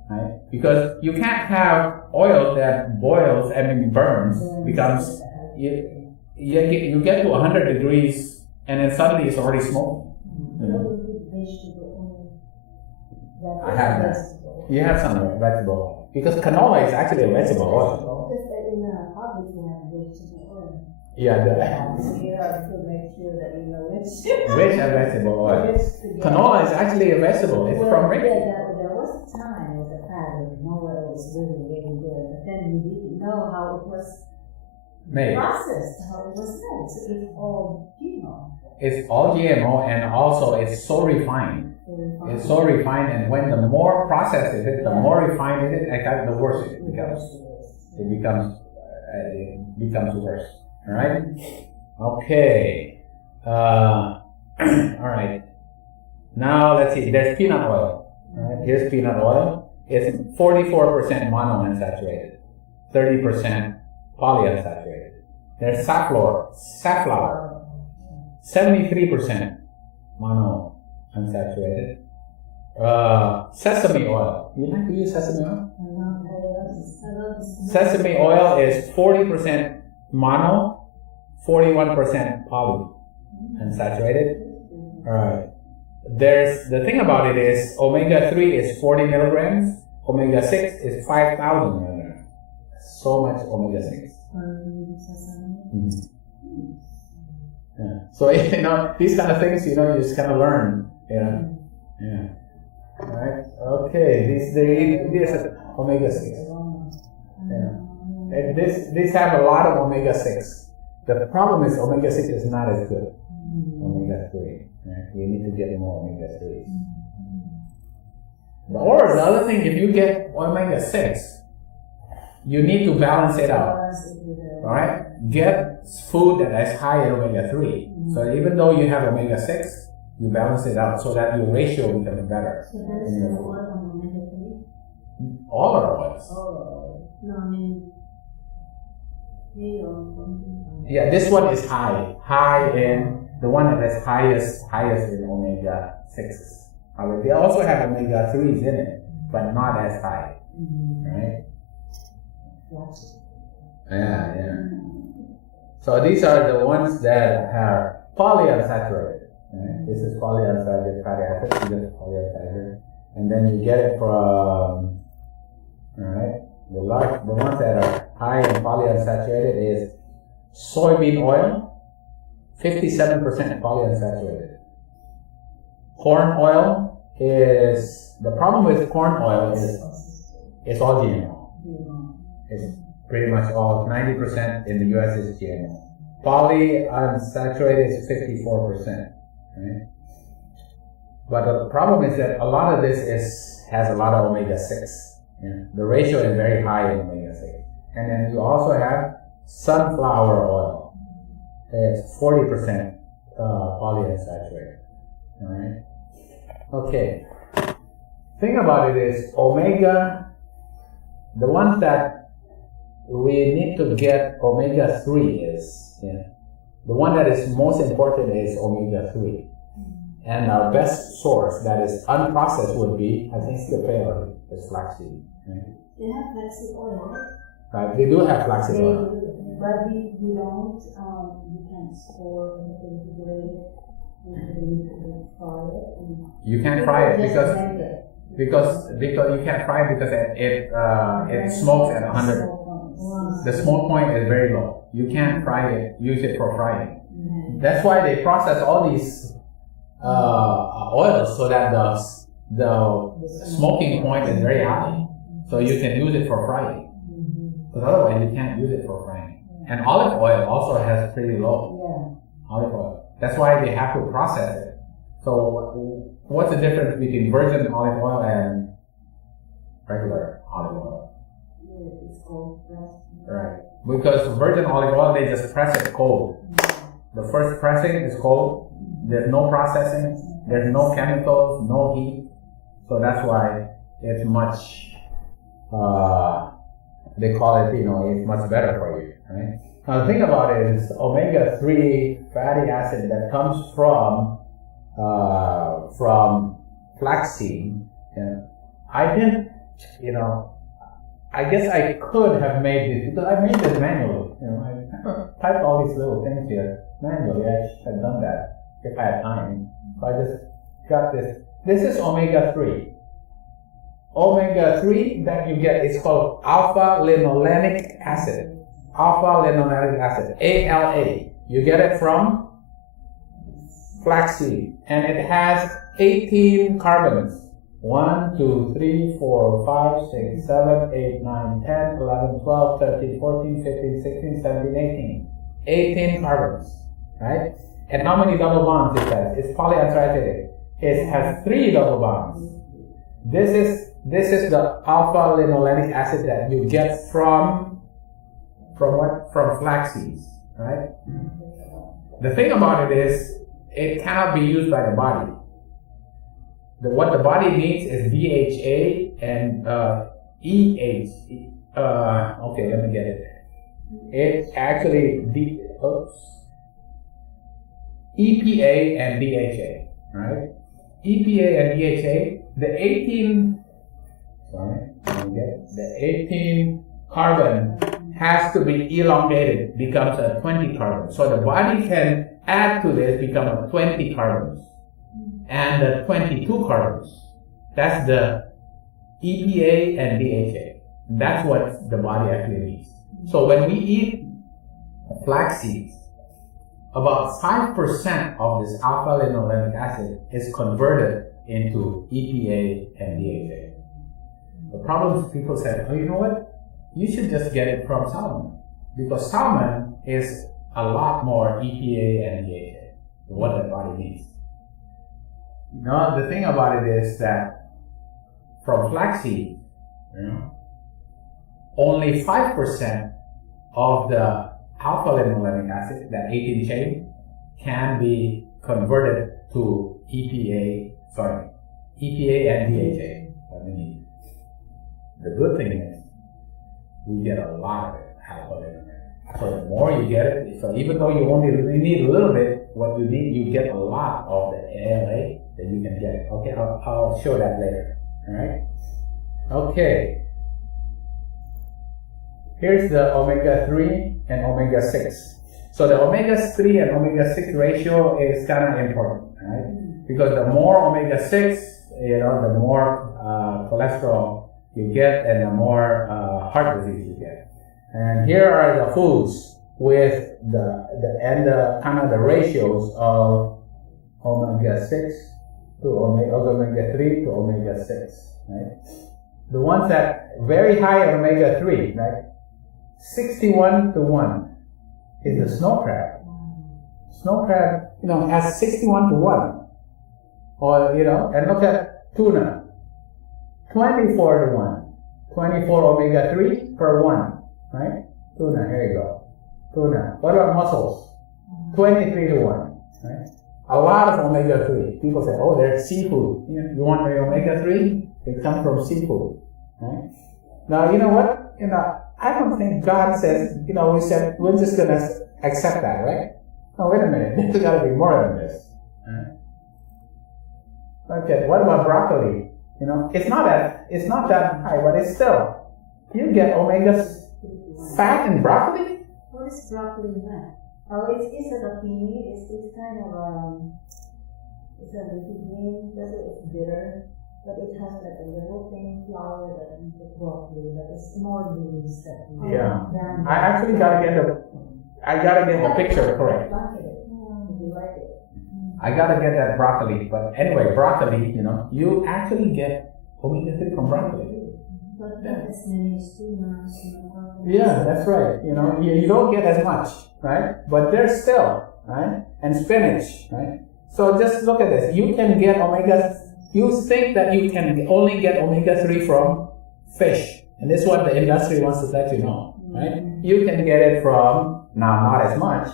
right? Because you can't have oil that boils, burns, becomes, you get to 100 degrees and then suddenly it's already smoking. I have that. You have some vegetable oil. Because canola is actually a vegetable oil. Yeah, which are vegetable oil. Canola is actually a vegetable. It's from rapeseed. There was a time, there was a fad when canola was really good, but then we didn't know how it was made. Processed, how it was made. So it's all GMO. It's all GMO, and also it's so refined. It's so refined, and when the more processed it is, the more refined it is, the worse it becomes. It becomes worse. All right. Okay. All right. Now let's see. There's peanut oil. All right. Here's peanut oil. It's 44% monounsaturated, 30% polyunsaturated. There's safflower, 73% monounsaturated. Sesame oil. You like to use sesame oil? Sesame oil is 40% mono, 41% polyunsaturated. All right. There's the thing about it is omega-3 is 40 milligrams. Omega-6 is 5,000 milligrams. So much omega-6. Yeah. So these kind of things, you just kind of learn. Yeah. All right. Okay. These are omega-6. Yeah. And these have a lot of omega-6. The problem is omega-6 is not as good. Omega-3. Right? We need to get more omega-3s. Or the other thing, if you get omega-6, you need to balance it out. All right? Get food that is high in omega-3. So even though you have omega-6, you balance it out so that your ratio becomes better. So there is no oil on omega-3? All our oils. No, I mean, yeah, this one is high in the one that is highest in omega-6s. They also have omega-3s in it, but not as high, right? Yeah. So these are the ones that are polyunsaturated. Right? This is polyunsaturated fatty acids. You get polyunsaturated, and then you get it from, all right. The ones that are high in polyunsaturated is soybean oil, 57% polyunsaturated. Corn oil is, the problem with corn oil is it's all GMO. It's pretty much all, 90% in the US is GMO. Polyunsaturated is 54%. Right? But the problem is that a lot of this has a lot of omega-6. Yeah. The ratio is very high in omega-6. And then you also have sunflower oil. It's 40% polyunsaturated. All right. Okay. Thing about it is omega. The ones that we need to get omega-3 is the one that is most important is omega-3. And our best source that is unprocessed would be, I think, the favorite is flaxseed. Right? They have flaxseed oil, right? Right, they do have flaxseed oil. But we don't, you can't store anything to grade it. You fry it. You can't fry it because you can't fry it because it smokes at 100. The smoke point is very low. You can't fry it, use it for frying. That's why they process all these oils so that the smoking point is very high, so you can use it for frying. Because otherwise you can't use it for frying. And olive oil also has pretty low olive oil. That's why they have to process it. So what's the difference between virgin olive oil and regular olive oil? It's cold pressed. Right. Because virgin olive oil, they just press it cold. The first pressing is cold. There's no processing. There's no chemicals, no heat. So that's why it's much, they call it, it's much better for you, right? Now the thing about it is omega-3 fatty acid that comes from flaxseed. I didn't, I guess I could have made this, because I made this manually. I typed all these little things here manually. I should have done that if I had time. So I just got this. This is omega-3. Omega-3 that you get is called alpha-linolenic acid. Alpha-linolenic acid, ALA. You get it from flaxseed, and it has 18 carbons. 1, 2, 3, 4, 5, 6, 7, 8, 9, 10, 11, 12, 13, 14, 15, 16, 17, 18. 18 carbons, right? And how many double bonds it has? It's polyunsaturated. It has 3 double bonds. This is the alpha-linolenic acid that you get from what? From flax seeds, right? The thing about it is, it cannot be used by the body. What the body needs is DHA and EH. Okay, let me get it. It's actually EPA and DHA, right? EPA and DHA. The 18 carbon has to be elongated, becomes a 20 carbon. So the body can add to this, become a 20 carbons. And the 22 carbons. That's the EPA and DHA. That's what the body actually needs. So when we eat flax seeds, about 5% of this alpha-linolenic acid is converted into EPA and DHA. The problem is people say, oh, you know what? You should just get it from salmon. Because salmon is a lot more EPA and DHA than what the body needs. The thing about it is that from flaxseed, only 5% of the alpha-linolenic acid, that 18 chain, can be converted to EPA and DHA. The good thing is, we get a lot of it, alpha-linolenic. So the more you get it, so even though you only need a little bit, what you need, you get a lot of the ALA that you can get. Okay, I'll show that later. All right. Okay. Here's the omega-3 and omega-6. So the omega-3 and omega-6 ratio is kind of important, right? Because the more omega-6, the more cholesterol you get, and the more heart disease you get. And here are the foods with the ratios of omega-6 to omega-3 to omega-6, right? The ones that very high omega-3, right? 61 to 1 is the snow crab. Snow crab, has 61 to 1. Or, and look at tuna. 24 to 1. 24 omega-3 per 1. Right? Tuna, here you go. Tuna. What about mussels? 23 to 1. Right? A lot of omega-3. People say, oh, there's seafood. You want the omega-3? It comes from seafood. Right? Now, you know what? I don't think God says, we said, we're just going to accept that, right? No, wait a minute. There's got to be more than this. Right? Okay, what about broccoli? It's not that high, but it's still, you get omega fat in broccoli? What is broccoli fat? Oh, it's a zucchini. It's kind of it's a leafy green. It's bitter, but it has like a little thin flower that you put broccoli, but it's more leaves that you I actually gotta get the picture correct. You like it. I gotta get that broccoli. But anyway, broccoli, you actually get omega-3 from broccoli. But not as many as too much. Yeah, that's right. You don't get as much, right? But there's still, right? And spinach, right? So just look at this. You can get you think that you can only get omega-3 from fish. And this is what the industry wants to let you know, right? You can get it from, now not as much,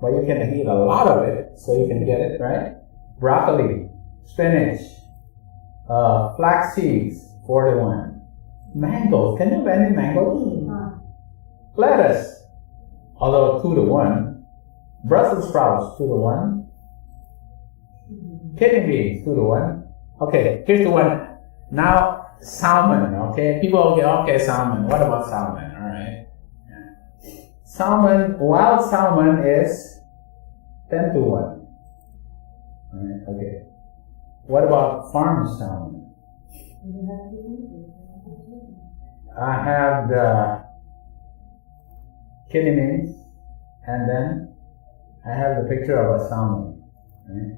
but you can eat a lot of it, so you can get it, right? Broccoli, spinach, flax seeds, 4 to 1. Mangoes, can you have any mangoes? Lettuce, although 2 to 1. Brussels sprouts, 2 to 1. Kidney beans, 2 to 1. Okay, here's the one. Now, salmon, okay? People will get, okay, salmon. What about salmon? All right. Salmon, wild salmon is 10 to 1. All right, okay. What about farm salmon? I have the kidney beans, and then I have the picture of a salmon. Right?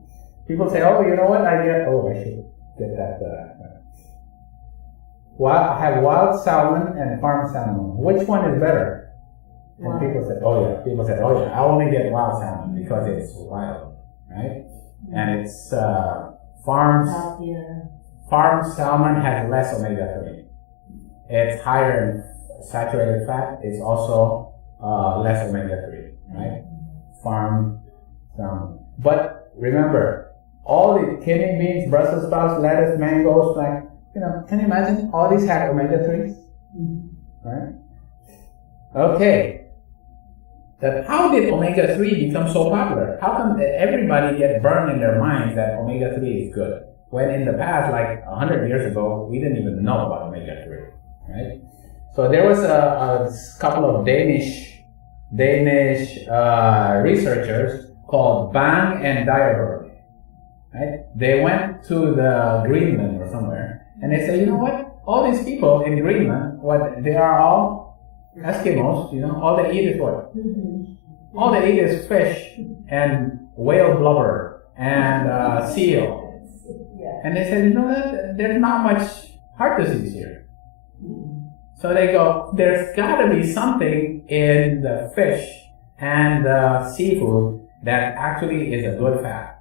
People say, oh, you know what? I should get that. I have wild salmon and farm salmon. Which one is better? And people said, oh yeah, I only get wild salmon because it's wild, right? And it's farm salmon has less omega-3. It's higher in saturated fat. It's also less omega-3, right? Farm salmon. But remember, all the kidney beans, Brussels sprouts, lettuce, mangoes, can you imagine? All these had omega-3s, right? Okay. How did omega-3 become so popular? How come everybody gets burned in their minds that omega-3 is good? When in the past, like 100 years ago, we didn't even know about omega-3, right? So there was a couple of Danish researchers called Bang and Dyerberg. Right? They went to the Greenland or somewhere, and they said, you know what? All these people in Greenland, they are all Eskimos. All they eat is what? All they eat is fish and whale blubber and seal. And they said, there's not much heart disease here. So they go, there's got to be something in the fish and the seafood that actually is a good fat.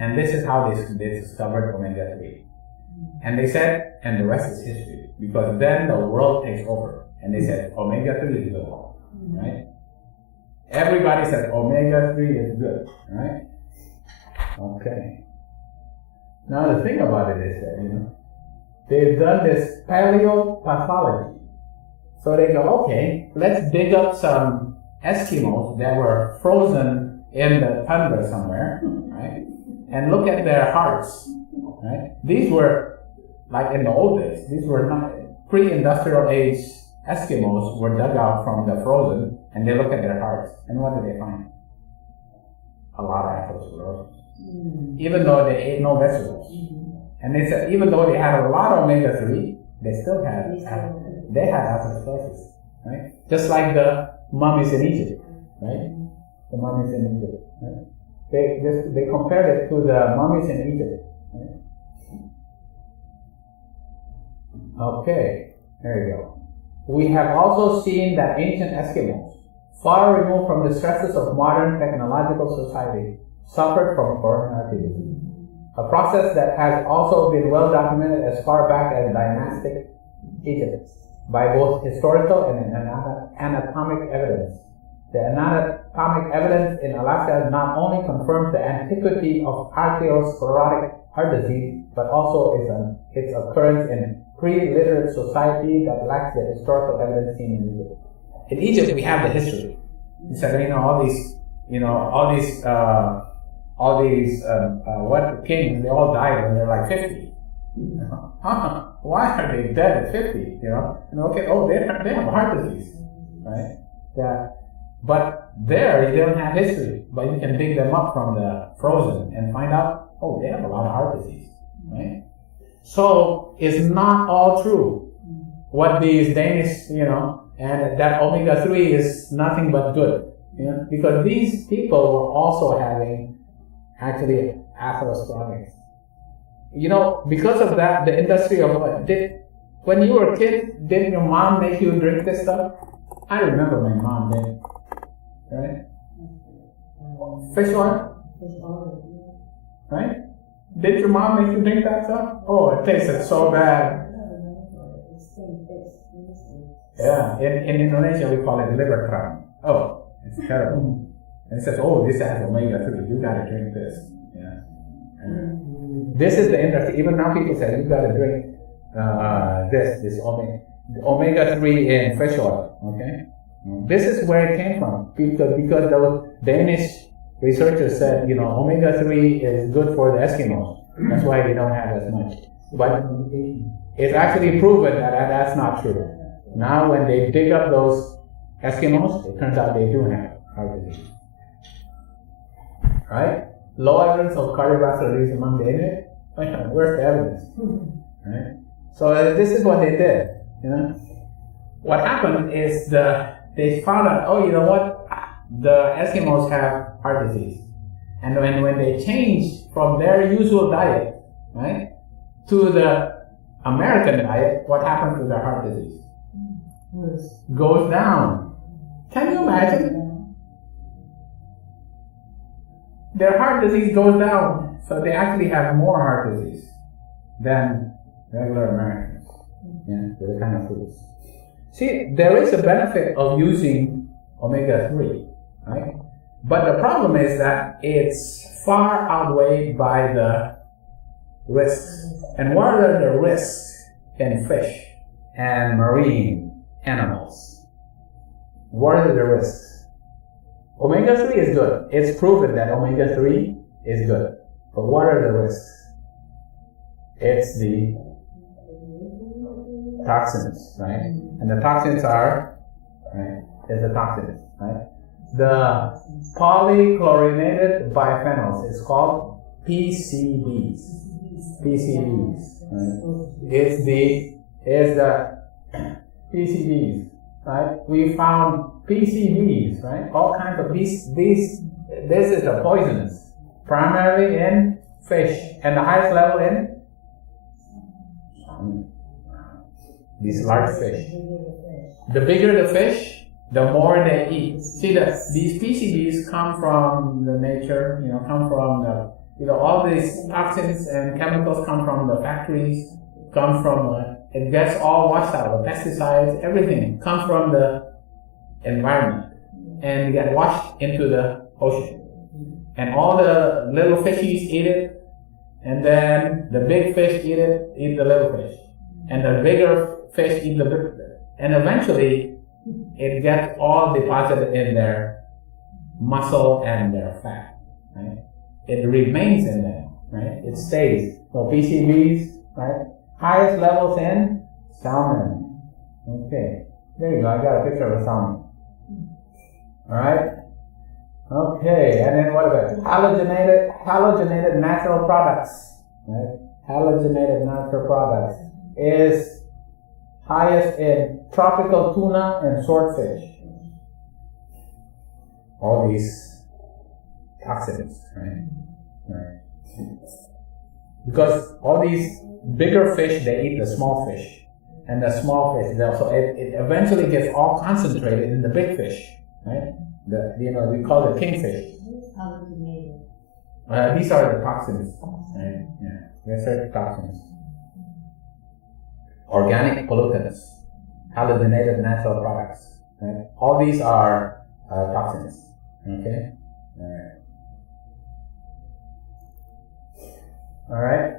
And this is how they discovered omega-3. And they said, and the rest is history, because then the world takes over. And they said, omega-3 is good, right? Everybody said omega-3 is good, right? Okay. Now the thing about it is that, they've done this paleopathology. So they go, okay, let's dig up some Eskimos that were frozen in the tundra somewhere, right? And look at their hearts, right? These were, like in the old days, these were not pre-industrial age Eskimos were dug out from the frozen, and they look at their hearts, and what do they find? A lot of atherosclerosis, even though they ate no vegetables. And they said even though they had a lot of omega-3, they still had atherosclerosis, right? Just like the mummies in Egypt, right? The mummies in Egypt, right? They compared it to the mummies in Egypt. Right? Okay, there you go. We have also seen that ancient Eskimos, far removed from the stresses of modern technological society, suffered from coronary disease, a process that has also been well documented as far back as dynastic Egypt by both historical and anatomic evidence. The anatomic evidence in Alaska not only confirms the antiquity of arteriosclerotic heart disease, but also its occurrence in pre-literate society that lacks the historical evidence seen in Egypt. In Egypt, we have the history. You said, all these kings, they all died when they're like 50. Why are they dead at 50? And okay, they have heart disease, right? Yeah. But there, you don't have history, but you can dig them up from the frozen and find out, they have a lot of heart disease, right? So it's not all true what these Danish, and that omega-3 is nothing but good, because these people were also having actually atherosclerotic. You know, because of that, the industry of when you were a kid, didn't your mom make you drink this stuff? I remember my mom did, right? Fish oil, right? Did your mom make you drink that stuff? Oh, it tasted so bad. Yeah, in Indonesia we call it liver crab. Oh, it's terrible. And it says, oh, this has omega-3, you gotta drink this. Yeah. This is the industry. Even now people say, you gotta drink this omega-3 in fish oil, okay? This is where it came from, because those Danish researchers said, you know, omega-3 is good for the Eskimos. That's why they don't have as much. But it's actually proven that that's not true. Now when they dig up those Eskimos, it turns out they do have heart disease. Right? Low evidence of cardiovascular disease among the Inuit. Where's the evidence? Right? So this is what they did. You know, what happened is they found out. Oh, you know what? The Eskimos have heart disease, and when they changed from their usual diet, right, to the American diet, what happens to their heart disease? Goes down. Can you imagine? Their heart disease goes down, so they actually have more heart disease than regular Americans, yeah, with the kind of foods. See, there is a benefit of using omega-3, right? But the problem is that it's far outweighed by the risks. And what are the risks in fish and marine animals? What are the risks? Omega-3 is good. It's proven that omega-3 is good. But what are the risks? It's the toxins, right? And the toxins are, right? There's the toxins, right? The polychlorinated biphenyls is called PCBs. PCBs, right? Is the PCBs, right? We found PCBs, right? All kinds of this is a poisonous, primarily in fish, and the highest level in these large fish. The bigger the fish, the more they eat. See, these PCBs come from the nature, you know, come from the, you know, all these toxins and chemicals come from the factories, come from, it gets all washed out, the pesticides, everything comes from the environment and get washed into the ocean. And all the little fishies eat it, and then the big fish eat the little fish. And the bigger fish eat the big fish. And eventually, it gets all deposited in their muscle and their fat, right? It remains in them, right? It stays. So PCBs, right? Highest levels in salmon. Okay, there you go. I got a picture of a salmon. All right. Okay, and then what about halogenated natural products? Right? Halogenated natural products is highest in tropical tuna and swordfish. All these toxins, right? Right. Because all these bigger fish, they eat the small fish, and the small fish, so it eventually gets all concentrated in the big fish, right? We call it kingfish. These are the toxins, right? Yeah, these are the toxins. Organic pollutants, halogenated natural products, right? All these are toxins. Okay. All right.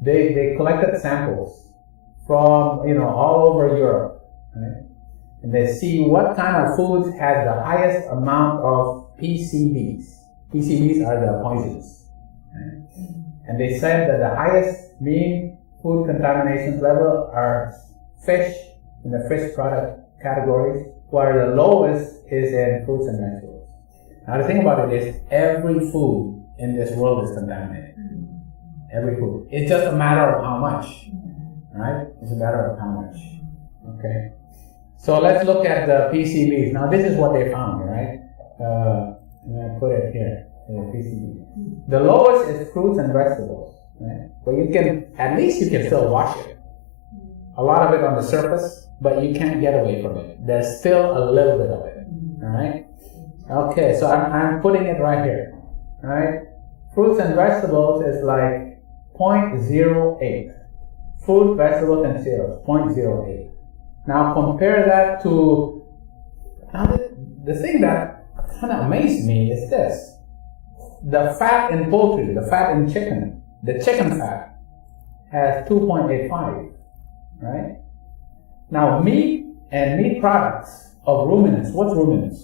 They collected samples from all over Europe, right? And they see what kind of foods has the highest amount of PCBs. PCBs are the poisons, right? And they said that the highest mean food contamination level are fish in the fish product categories, where the lowest is in fruits and vegetables. Now the thing about it is, every food in this world is contaminated. Every food. It's just a matter of how much, right? It's a matter of how much. Okay. So let's look at the PCBs. Now this is what they found, right? I'm going to put it here. PCBs. The lowest is fruits and vegetables, right? But at least you can still wash it. A lot of it on the surface, but you can't get away from it. There's still a little bit of it, all right? Okay, so I'm putting it right here, all right? Fruits and vegetables is like 0.08. Fruit, vegetables, and cereals, 0.08. Now compare that to, the thing that kind of amazed me is this. The fat in poultry, the fat in chicken, the chicken fat has 2.85, right? Now meat and meat products of ruminants, what's ruminants?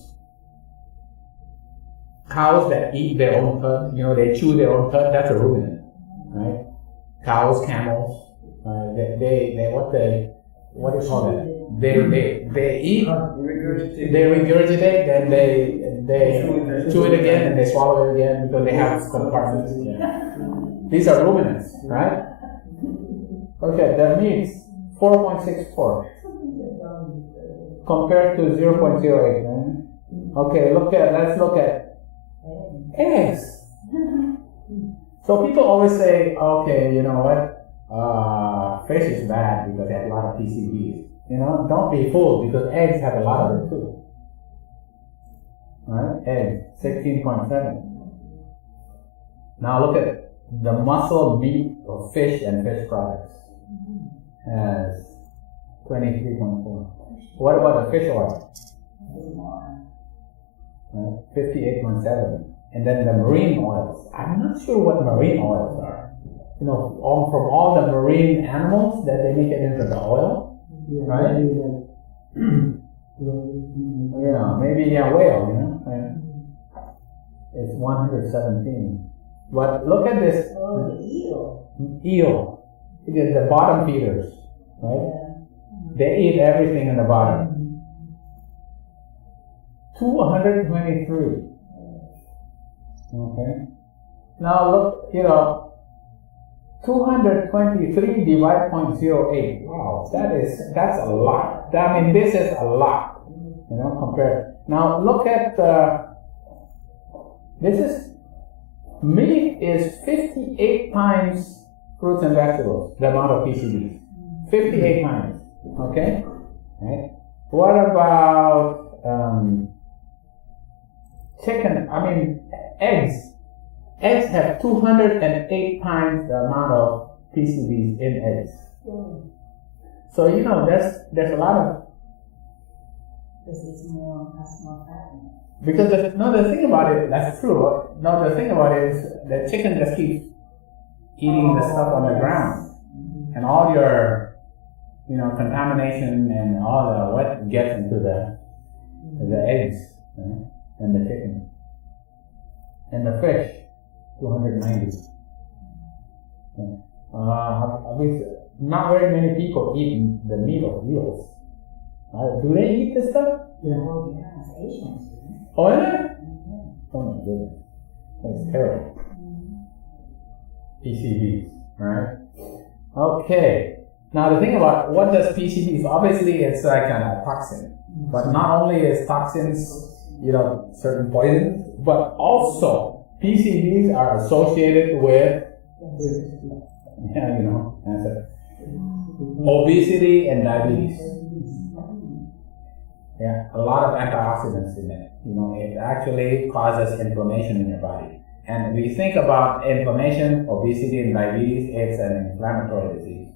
Cows that eat their own cud, they chew their own cud, that's a ruminant, right? Cows, camels, what do you call that? They eat, they regurgitate, then they chew it again, and they swallow it again because they have compartments. Yeah. These are ruminants, right? Okay, that means 4.64 compared to 0.08. Right? Okay, let's look at eggs. So people always say, okay, you know what? Fish is bad because they have a lot of PCBs. Don't be fooled because eggs have a lot of it too. Right? Eggs, 16.7. Now look at the muscle meat of fish and fish products has 23.4. What about the fish oil? Right? 58.7. And then the marine oils. I'm not sure what marine oils are. From all the marine animals that they make it into the oil, right? Maybe a whale, It's 117. But look at this. Eel. It is the bottom feeders, right? They eat everything in the bottom. 223. Okay. Now look, 223 divided 0.08. Wow, that's a lot. This is a lot. Compared. Now look at meat is 58 times fruits and vegetables, the amount of PCBs. 58 times. Okay? Right? What about chicken? Eggs. Eggs have 208 times the amount of PCBs in eggs. So there's a lot of. Because it's has more fat in it. Because the thing about it, that's true. No, the thing about it is the chicken just keeps eating the stuff on the ground, and all your, contamination and all the what gets into the eggs, and the chicken, and the fish, 290. Not very many people eat the meat of eels. Do they eat this stuff? Yeah. Asians. Oh, yeah? Oh my goodness. That's terrible. PCBs, right? Okay. Now the thing about what does PCBs, obviously it's like a toxin. But not only is toxins, certain poisons, but also PCBs are associated with, obesity and diabetes. Yeah, a lot of antioxidants in it. It actually causes inflammation in your body. And we think about inflammation, obesity, and diabetes, it's an inflammatory disease.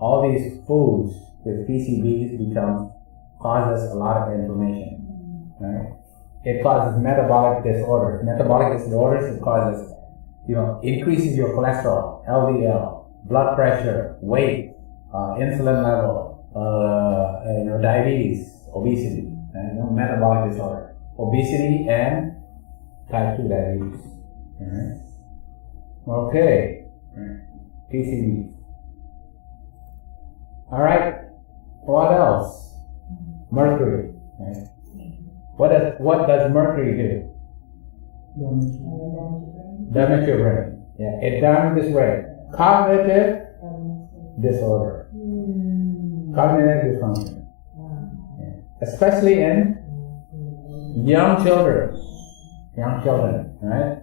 All these foods with PCBs causes a lot of inflammation. Right? It causes metabolic disorders. Metabolic disorders, it causes, increases your cholesterol, LDL, blood pressure, weight, insulin level, diabetes, obesity, metabolic disorder, obesity and type 2 diabetes. Alright. Okay. PCB. Alright. What else? Mercury. Right? What does mercury do? Damage your brain. Yeah, it damages brain. Cognitive disorder. Cognitive dysfunction. Yeah. Especially in young children, right?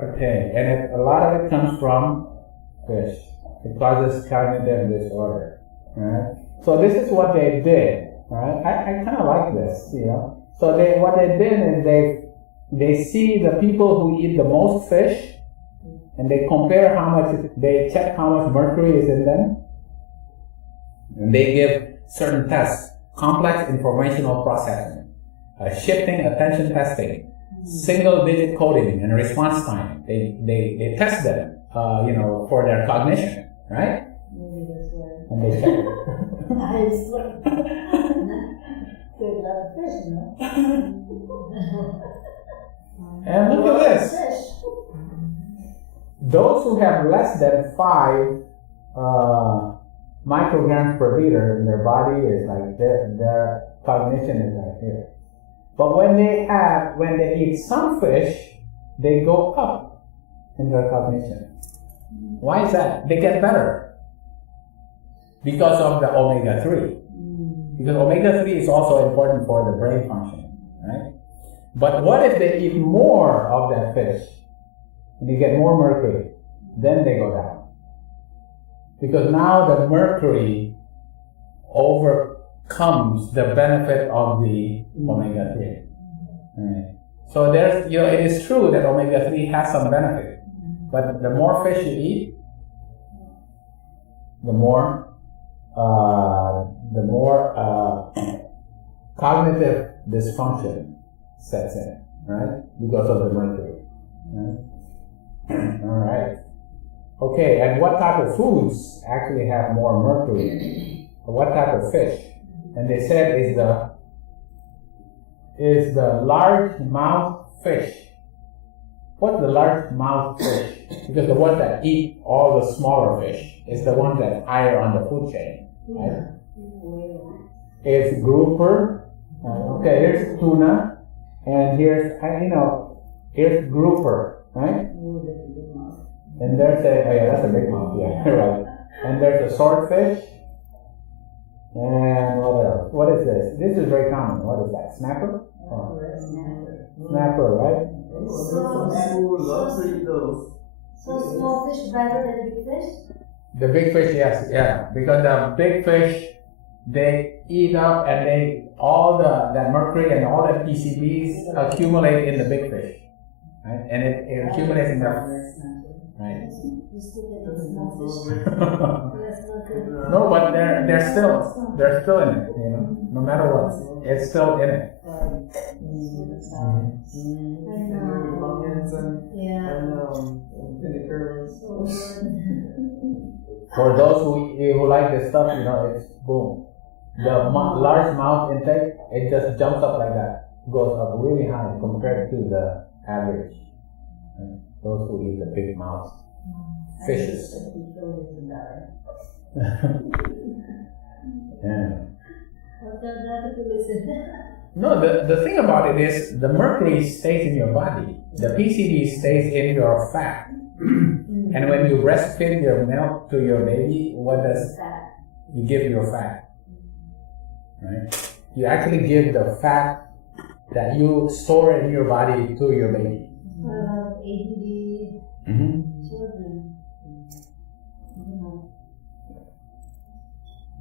Okay, and a lot of it comes from fish. It causes cognitive disorder. Right? So this is what they did. Right? I kind of like this, you know. So what they did is they see the people who eat the most fish, and they compare they check how much mercury is in them, and they give certain tests: complex informational processing, shifting attention testing, single-digit coding, and response time. They test them, for their cognition, right? Maybe that's why. And they check it. I just they love fish, you know. And look at this. Fish. Those who have less than 5 micrograms per liter in their body is like their cognition is like here. But when they eat some fish, they go up in their cognition. Why is that? They get better because of the omega-3. Because omega-3 is also important for the brain function, right? But what if they eat more of that fish and they get more mercury? Then they go down. Because now the mercury overcomes the benefit of the omega-3. Right? So it is true that omega-3 has some benefit, but the more fish you eat, the more cognitive dysfunction sets in, right? Because of the mercury. Right? All right. Okay, and what type of foods actually have more mercury? What type of fish? And they said is the largemouth fish. What's the largemouth fish? Because the ones that eat all the smaller fish is the ones that higher on the food chain. Right? It's grouper. Okay, here's tuna, and here's grouper, right? And there's that's a big mouth, yeah, right. And there's a swordfish. And what else? What is this? This is very common. What is that? Snapper? Oh. Snapper, right? So small fish better than big fish? The big fish, yes, yeah. Because the big fish, they eat up and all that mercury and all that PCBs accumulate in the big fish. Right? And it accumulates in the right. No, but they're still in it, no matter what, it's still in it. For those who like this stuff, it's boom. The large mouth intake, it just jumps up like that, goes up really high compared to the average. Right? Those who eat the big mouth fishes. Yeah. No, the thing about it is the mercury stays in your body. The PCB stays in your fat. And when you breastfeed your milk to your baby, what does you give your fat? Right? You actually give the fat that you store in your body to your baby. Children.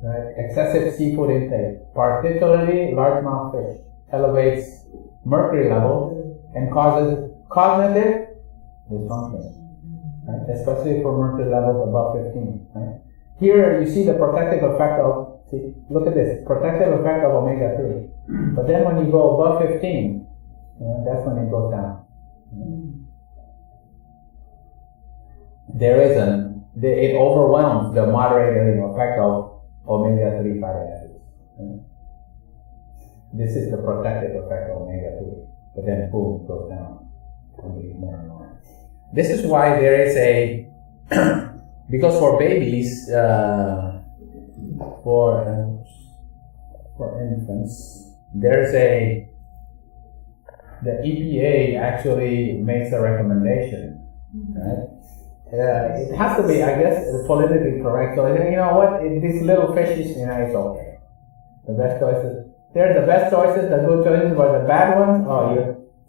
Right. Excessive seafood intake, particularly largemouth fish, elevates mercury levels and causes cognitive dysfunction, right? Especially for mercury levels above 15. Right? Here you see the protective effect of, look at this, protective effect of omega-3. But then when you go above 15, that's when it goes down. It overwhelms the moderating effect of omega-3 fatty acids. Right? This is the protective effect of omega-3. But then boom, it goes down. More and more. This is why there is because for babies, for infants, there's the EPA actually makes a recommendation, right? It has to be, I guess, politically correct. So you know what? These little fishes, it's okay. The best choices. They're the best choices, the good choices, but the bad ones,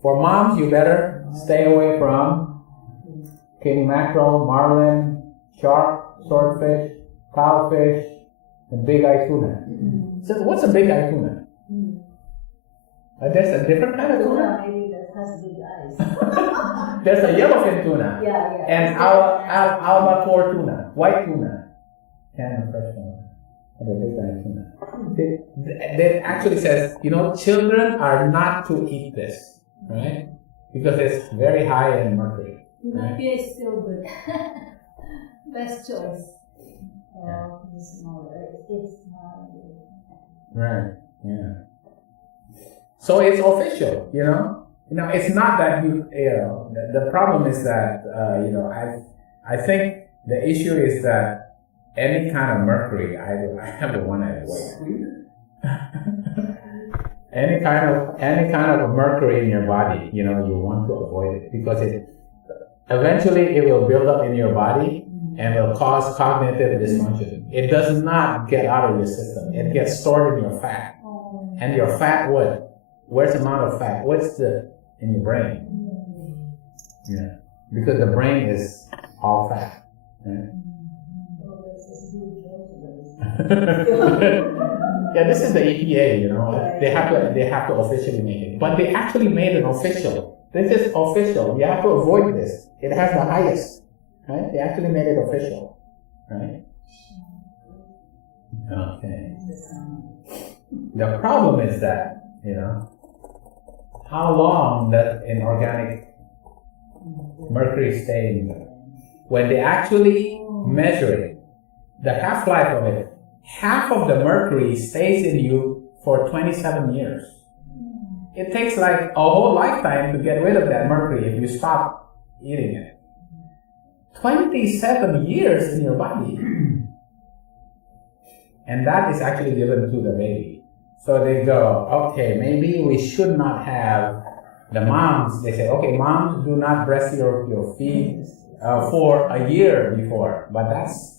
for moms, you better stay away from king mackerel, marlin, shark, swordfish, cowfish, and big eye tuna. So what's a big eye tuna? There's a different kind of tuna? Maybe that has big eyes. There's a yellowfin tuna. Yeah. And albacore tuna, white tuna. And a fresh one. And a big eye tuna. That actually says, children are not to eat this, right? Because it's very high in mercury. Tilapia is still good. Best choice. It's smaller. It's not good. Right, yeah. So it's official, it's not that the problem is that, I think the issue is that any kind of mercury, I have the one I avoid. any kind of mercury in your body, you want to avoid it because eventually it will build up in your body and will cause cognitive dysfunction. It does not get out of your system. It gets stored in your fat. And your fat what? Where's the amount of fat? What's in your brain? Yeah. Because the brain is all fat. Right? Yeah, this is the EPA, They have to officially make it. But they actually made it official. This is official. You have to avoid this. It has the highest. Right? They actually made it official. Right? Okay. The problem is that, how long does an organic mercury stay in you? When they actually measure it, the half-life of it, half of the mercury stays in you for 27 years. It takes like a whole lifetime to get rid of that mercury if you stop eating it. 27 years in your body. And that is actually given to the baby. So they go, okay, maybe we should not have the moms. They say, okay, moms, do not breast your feed for a year before. But that's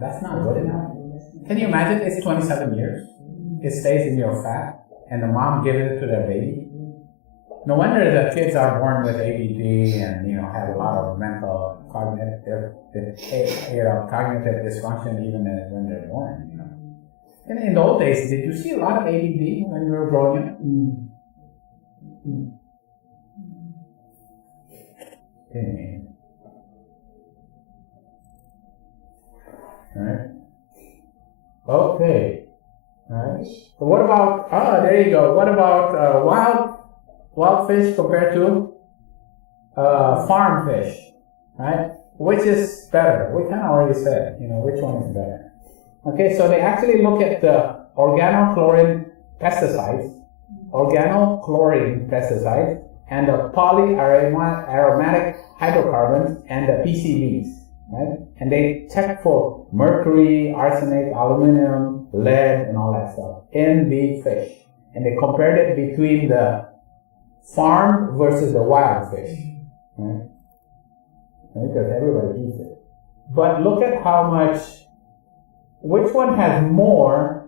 not good enough. Can you imagine? It's 27 years. It stays in your fat, and the mom gives it to their baby. No wonder the kids are born with ADD and have a lot of mental cognitive dysfunction even when they're born. And in the old days, did you see a lot of ADD when you were growing up? Okay. All right. Okay. All right. So what about? There you go. What about wild fish compared to farm fish? Right. Which is better? We kind of already said. Which one is better? Okay, so they actually look at the organochlorine pesticides, and the polyaromatic hydrocarbons and the PCBs, right? And they check for mercury, arsenic, aluminum, lead, and all that stuff in the fish. And they compared it between the farm versus the wild fish, right? Because everybody eats it. But look at how much. Which one has more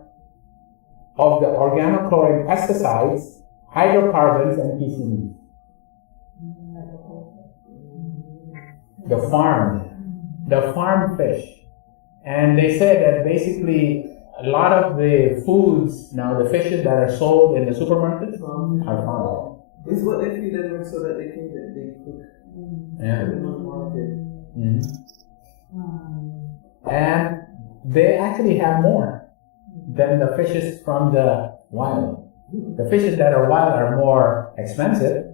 of the organochlorine pesticides, hydrocarbons, and PCBs? The farm fish. And they said that basically a lot of the foods, now the fishes that are sold in the supermarkets are farm. This is what they feed them with so that they can cook in the market. And they actually have more than the fishes from the wild. The fishes that are wild are more expensive,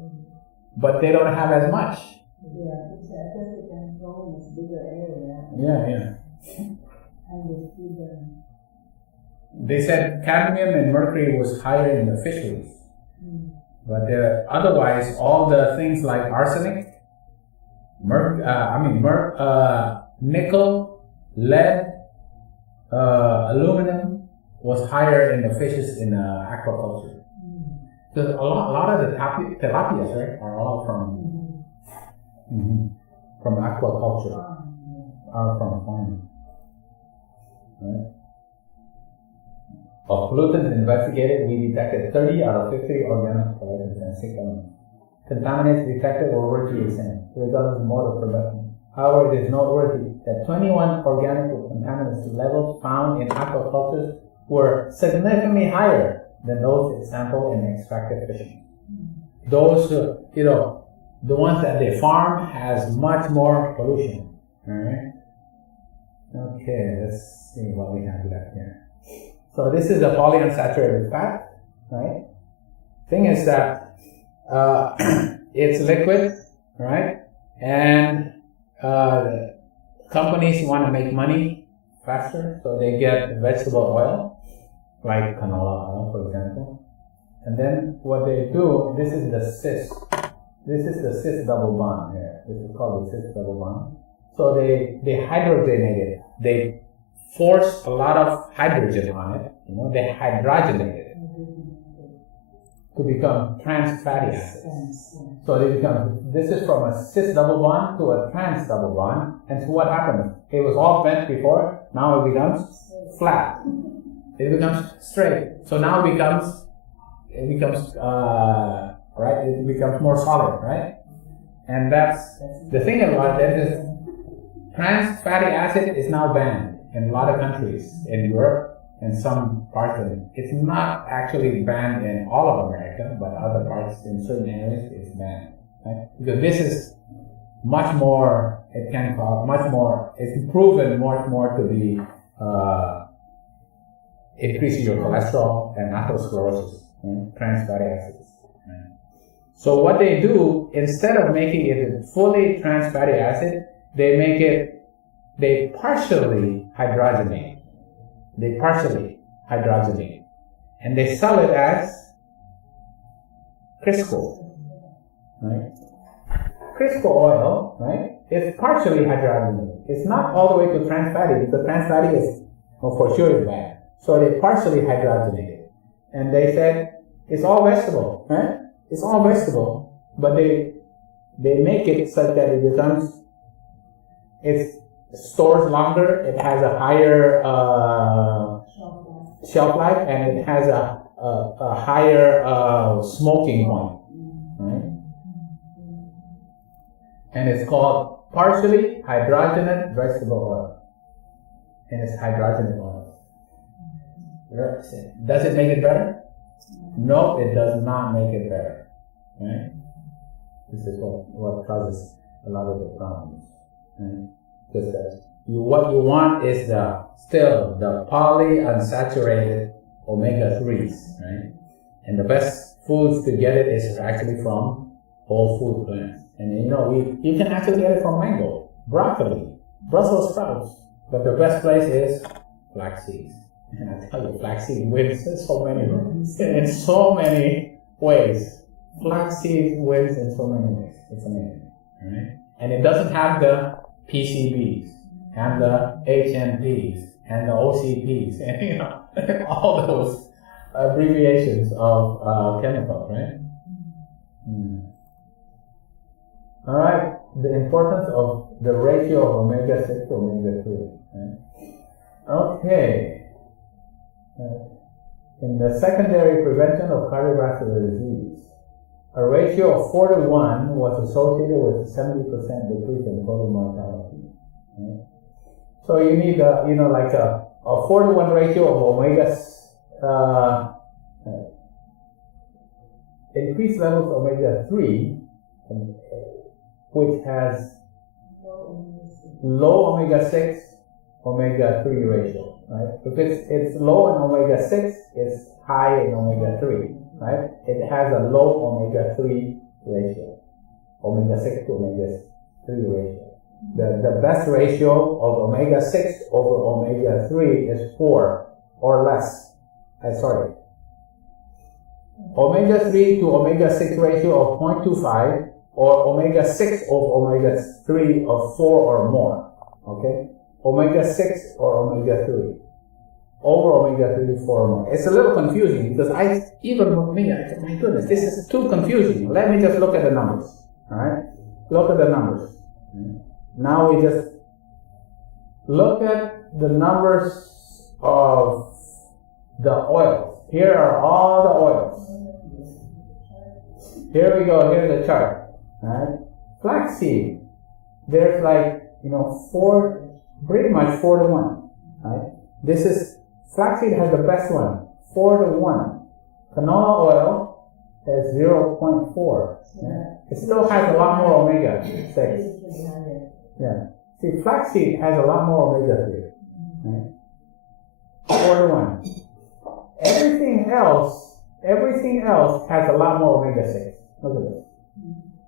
but they don't have as much. Yeah, because they can grow in a bigger area. Yeah. And they feed them. They said cadmium and mercury was higher in the fisheries. But otherwise, all the things like arsenic, nickel, lead, aluminum was higher in the fishes in aquaculture. So a lot of the tilapias, right, are all from aquaculture, from farming. Right? Of pollutants investigated, we detected 30 out of 50 organic pollutants and 6 elements. Contaminants detected were virtually the same, regardless of mode of production. However, it is noteworthy that 21 organic contaminants levels found in aquaculture were significantly higher than those sampled in extracted fishing. Those, the ones that they farm has much more pollution. All right. Okay, let's see what we have left here. So this is a polyunsaturated fat, right? Thing is that it's liquid, right? And companies want to make money faster, so they get vegetable oil, like canola oil, for example. And then what they do, this is the cis. This is the cis double bond here. This is called the cis double bond. So they hydrogenate it. They force a lot of hydrogen on it. They hydrogenate it to become trans fatty acids. So they become. This is from a cis double bond to a trans double bond. And so what happens? It was all bent before. Now it becomes flat. It becomes straight. So now it becomes right. It becomes more solid, right? And that's the thing about that is. Trans fatty acid is now banned in a lot of countries in Europe and some parts of it. It's not actually banned in all of America, but other parts in certain areas it's banned. Right? Because this is much more, it can cause much more, it's proven much more to be increasing your cholesterol and atherosclerosis, right? Trans fatty acids. Right? So what they do, instead of making it fully trans fatty acid, they partially hydrogenate. And they sell it as Crisco, right? Crisco oil, right, is partially hydrogenated. It's not all the way to trans fatty, because trans fatty is, well, for sure is bad. So they partially hydrogenate it. And they said, it's all vegetable, right? It's all vegetable, but they make it such that it becomes it stores longer, it has a higher shelf life, and it has a higher smoking point, right? And it's called partially hydrogenated vegetable oil. And it's hydrogenated oil. Does it make it better? No, it does not make it better, right? This is what causes a lot of the problems. Right? Because what you want is still the polyunsaturated omega-3s, right? And the best foods to get it is actually from whole food plants. And you can actually get it from mango, broccoli, Brussels sprouts. But the best place is flax seeds. And I tell you, flaxseed wins in so many ways. Flaxseed wins in so many ways. It's amazing, right? And it doesn't have the PCBs and the HNPs and the OCPs and all those abbreviations of chemicals, right? All right, the importance of the ratio of omega-6 to omega-3. Right? Okay. In the secondary prevention of cardiovascular disease, a ratio of 4 to 1 was associated with a 70% decrease in total mortality. Right? So you need a 4 to 1 ratio of increased levels of omega-3, which has low omega-6 omega-3 ratio, right? If it's low in omega-6, it's high in omega-3, right? It has a low omega-3 ratio, omega-6 to omega-3 ratio. The best ratio of omega-6 over omega-3 is 4 or less. Omega-3 to omega-6 ratio of 0.25 or omega-6 over omega-3 of 4 or more, okay? Omega-6 or omega-3 over omega-3 4 or more. It's a little confusing because my goodness, this is too confusing. Let me just look at the numbers, all right? Look at the numbers. Now we just look at the numbers of the oils. Here are all the oils. Here we go, here's the chart. Right? Flaxseed, there's like, pretty much 4-to-1, right? This is, flaxseed has the best one, 4-to-1. Canola oil has 0.4. Yeah. It still has a lot more omega-6. Yeah. See, flaxseed has a lot more omega-3. Right? 4-to-1. Everything else has a lot more omega-6. Look at this.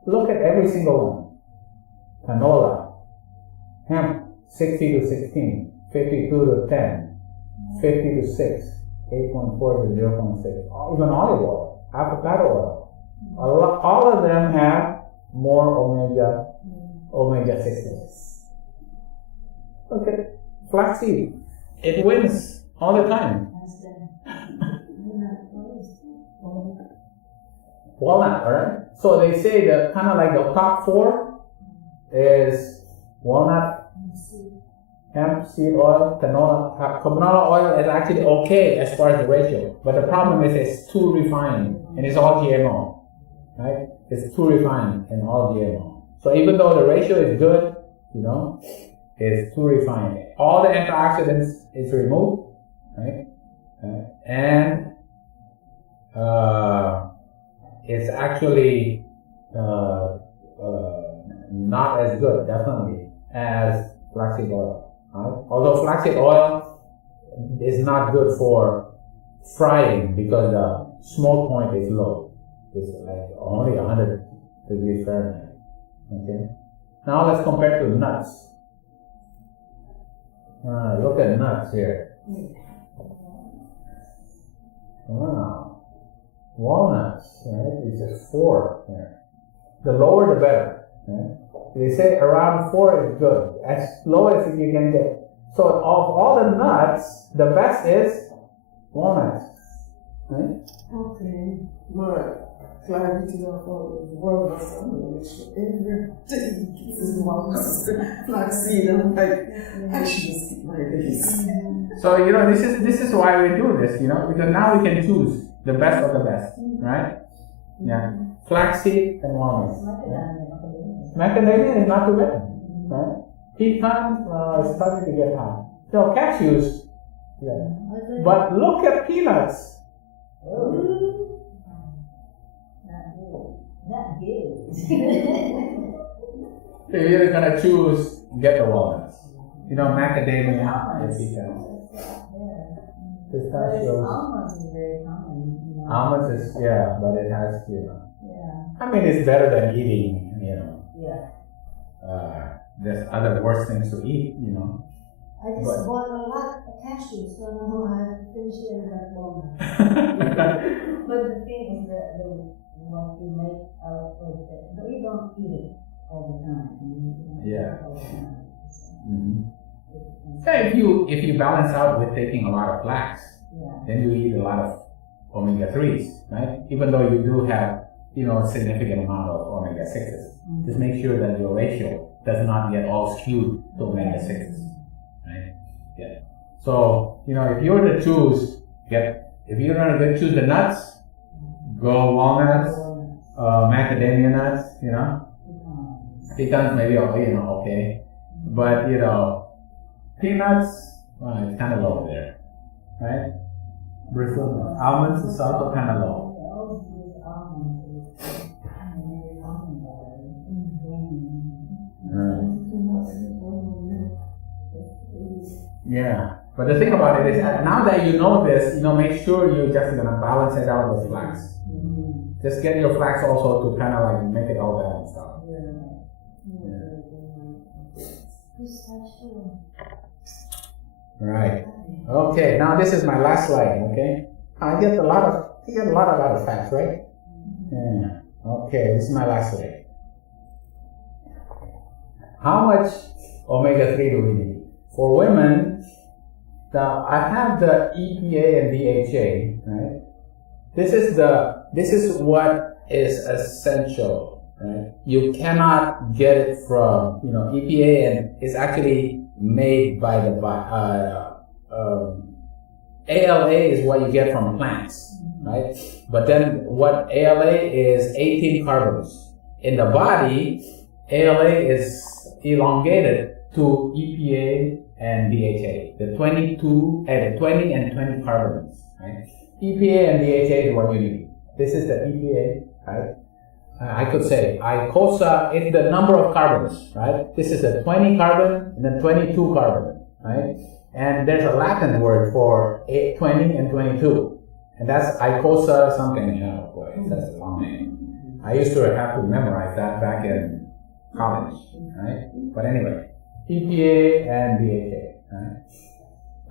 Look at every single one. Canola, hemp, 60-to-16, 52-to-10, 50-to-6, 8.4-to-0.6. Even olive oil, avocado oil. All of them have more omega-6. Look at flaxseed. It wins all the time. Walnut, alright? So they say that kind of like the top 4 is walnut, hemp seed oil, canola. Canola oil is actually okay as far as the ratio, but the problem is it's too refined and it's all GMO, right? It's too refined and all GMO. So even though the ratio is good, it's too refined. All the antioxidants is removed, right? And it's actually not as good, definitely, as flaxseed oil. Right? Although flaxseed oil is not good for frying because the smoke point is low. It's like only 100 degrees Fahrenheit. Okay. Now let's compare to nuts. Look at nuts here. Wow. Walnuts, right? These are 4 here. The lower the better. Right? They say around 4 is good, as low as you can get. So of all the nuts, the best is walnuts. Right? Okay. My clarity of walnuts, I'm going to show every day. This is walnuts, flaxseed. I'm like, I should just skip my days. So this is why we do this, because now we can choose the best of the best, right? Yeah, flaxseed and walnuts. Macadamia is not too bad, right? Pecans, it's starting to get high. So cashews, yeah. But look at peanuts. Not good. If you're gonna choose, get the walnuts. Macadamia and pecans. Pistachios. Almonds is very common. Almonds is, but it has, Yeah. I mean, it's better than eating, Yeah. there's other worse things to eat, I just bought a lot of cashews, so now I have to finish it and have walnuts. But the thing is that what you make out of it, but you don't eat it all the time. Yeah. All the time. Mm-hmm. If you balance out with taking a lot of flax, then you eat a lot of omega-3s, right? Even though you do have, a significant amount of omega-6s. Just make sure that your ratio does not get all skewed to omega-6s, right? Yeah. So, if you were to choose, if you're going to choose the nuts, go walnuts, macadamia nuts, pecans maybe, okay. But, peanuts, it's kind of low there, right? Brazil nuts. Almonds is also kind of low. Yeah, but the thing about it is that now that you know this, make sure you're just gonna balance it out with flax. Just get your flax also to kind of like make it all balanced out. Right. Okay. Now this is my last slide. Okay. I get a lot of fats, right? Yeah. Okay. This is my last slide. How much omega-3 do we need? For women, now I have the EPA and DHA, right? This is what is essential, right? You cannot get it from, EPA, and it's actually made by the ALA is what you get from plants, right? But then what ALA is 18 carbons. In the body, ALA is elongated to EPA and DHA, the 20 and 20 carbons, right? EPA and DHA is what you need. This is the EPA, right? I could say icosa is the number of carbons, right? This is the 20 carbon and the 22 carbon, right? And there's a Latin word for 20 and 22, and that's icosa something. Oh boy, that's a long name. I used to have to memorize that back in college, right? But anyway, EPA and DHA, right?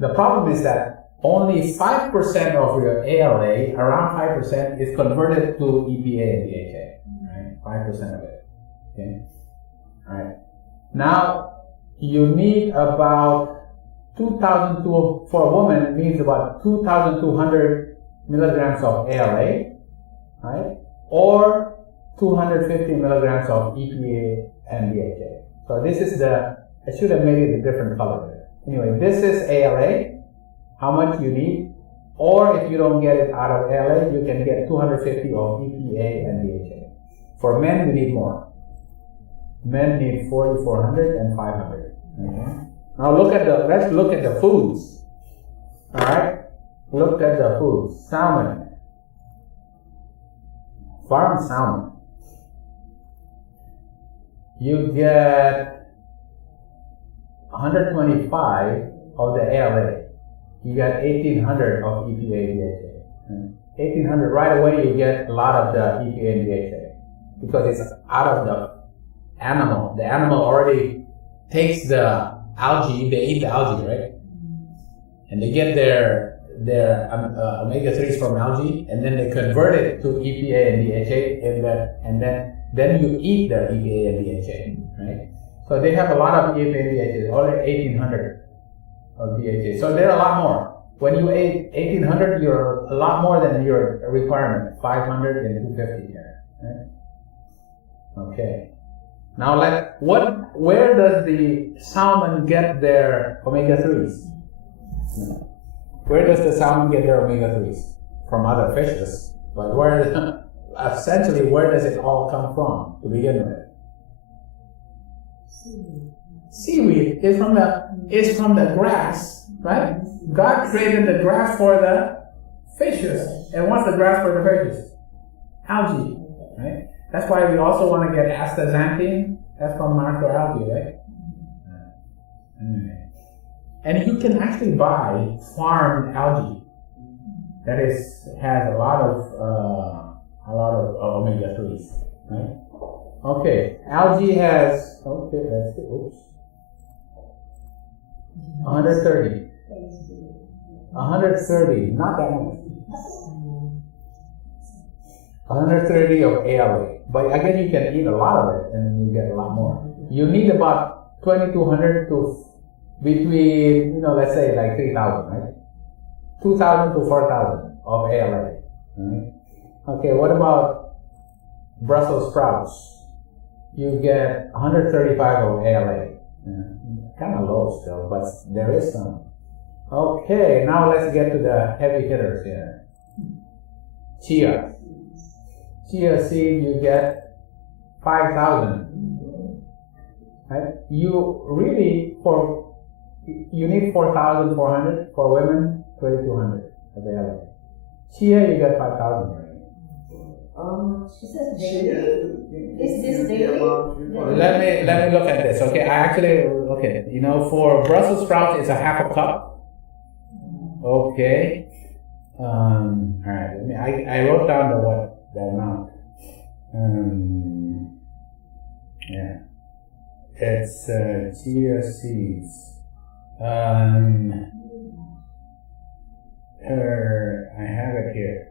The problem is that only 5% of your ALA, around 5%, is converted to EPA and DHA, right? 5% of it, okay? All right. Now, you need about 2,000 for a woman, it means about 2,200 milligrams of ALA, right? Or 250 milligrams of EPA and DHA. So this is I should have made it a different color there. Anyway, this is ALA, how much you need, or if you don't get it out of ALA, you can get 250 of EPA and DHA. For men, you need more. Men need 4,400 and 500. Okay? Now let's look at the foods. All right, look at the foods. Salmon, farm salmon. You get 125 of the ALA. You get 1,800 of EPA and DHA. 1,800 right away. You get a lot of the EPA and DHA because it's out of the animal. The animal already takes the algae. They eat the algae, right? And they get their omega-3s from algae, and then they convert it to EPA and DHA, and then you eat the EPA and DHA, right? So they have a lot of EPA and DHA, already 1,800 of DHA. So they're a lot more. When you ate 1,800, you're a lot more than your requirement, 500 and 250 here, right? Okay. Now, where does the salmon get their omega-3s? Where does the salmon get their omega-3s? From other fishes. But essentially, where does it all come from to begin with? Seaweed is from the grass, right? God created the grass for the fishes. And what's the grass for the fishes? Algae, right? That's why we also want to get astaxanthin. That's from macroalgae, right? And you can actually buy farmed algae that has a lot of omega-3s, right? Okay, algae has, let's see, 130. 130, not that much. 130 of ALA. But again, you can eat a lot of it and you get a lot more. You need about 2,200 to between, let's say like 3,000, right? 2,000 to 4,000 of ALA, right? Okay, what about Brussels sprouts? You get 135 of ALA. Kind of low still, but there is some. Okay, now let's get to the heavy hitters here. Chia. Chia seed, you get 5,000. Right? You need 4,400 for women, 2,200 available. Chia, you get 5,000 already. Is this daily? Is this daily? Let me look at this. Okay, for Brussels sprouts, it's a half a cup. Okay. All right. I wrote down the amount. Yeah. It's chia seeds. I have it here.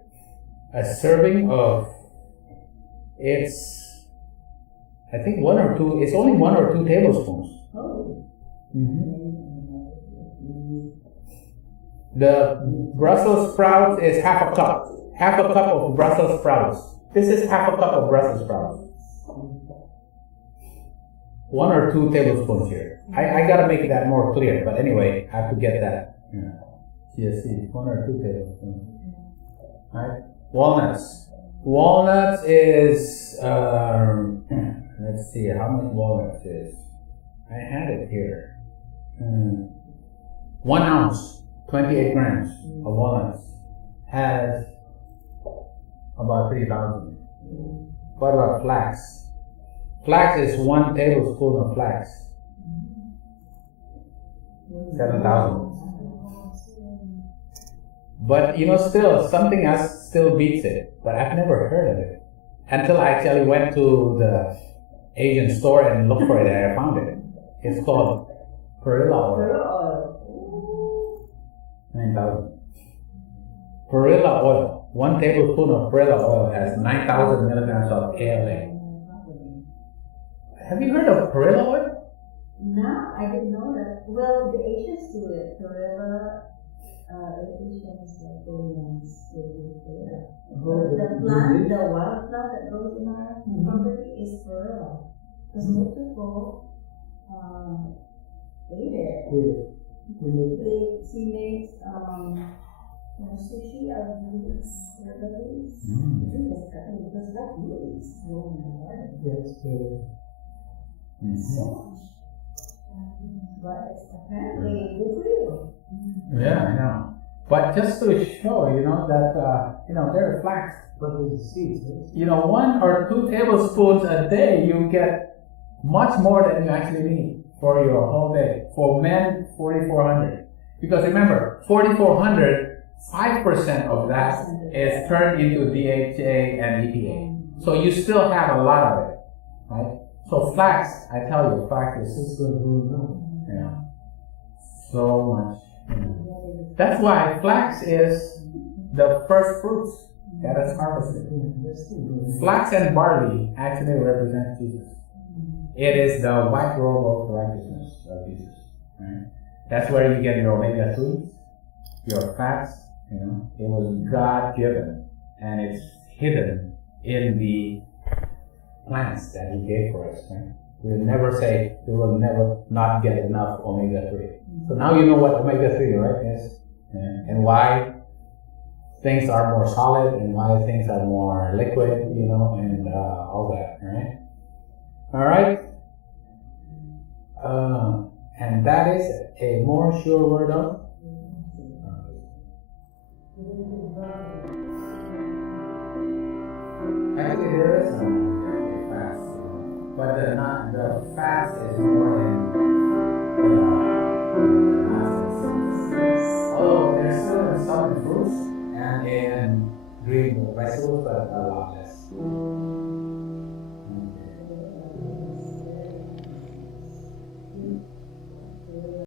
A serving of, it's only 1 or 2 tablespoons. Oh. The Brussels sprouts is half a cup. Half a cup of Brussels sprouts. This is half a cup of Brussels sprouts. 1 or 2 tablespoons here. I gotta make that more clear, but anyway, I have to get that. Chia seeds, 1 or 2 tablespoons. Right? Walnuts. Walnuts is, let's see, how much walnuts is? I had it here. 1 ounce, 28 grams of walnuts has about 3,000. What about flax? Flax is 1 tablespoon of flax. 7,000. But still, something else still beats it. But I've never heard of it until I actually went to the Asian store and looked for it, and I found it. It's called perilla oil. 9,000. Perilla oil. 1 tablespoon of perilla oil has 9,000 milligrams of ALA. Have you heard of perilla oil? No, I didn't know that. Well, the Asians do it. Perilla, Asians like Koreans, they do perilla. The wild plant that grows in our property is perilla. Because most people ate it. She makes sushi out of these leaves. Because that really is growing in the garden. Yes, So much. But it's apparently good for you. Yeah, I know. But just to show, that, there are flax, but there's seeds. 1 or 2 tablespoons a day, you get much more than you actually need for your whole day. For men, 4,400. Because remember, 4,400, 5% of that is turned into DHA and EPA. So you still have a lot of it, right? So flax, I tell you, flax is so much. That's why flax is the first fruits that is harvested. Flax and barley actually represent Jesus. It is the white robe of righteousness of Jesus. Right? That's where you get your omega-3s, your fats. It was God given, and it's hidden in the plants that He gave for us. Right? We will never not get enough omega-3. So now you know what omega-3, right, is, and why things are more solid and why things are more liquid, and all that, right? All right. And that is a more sure word of. Actually, there is some fast, but the fast is more than although there's still in some fruits and in green vegetables, but a lot less.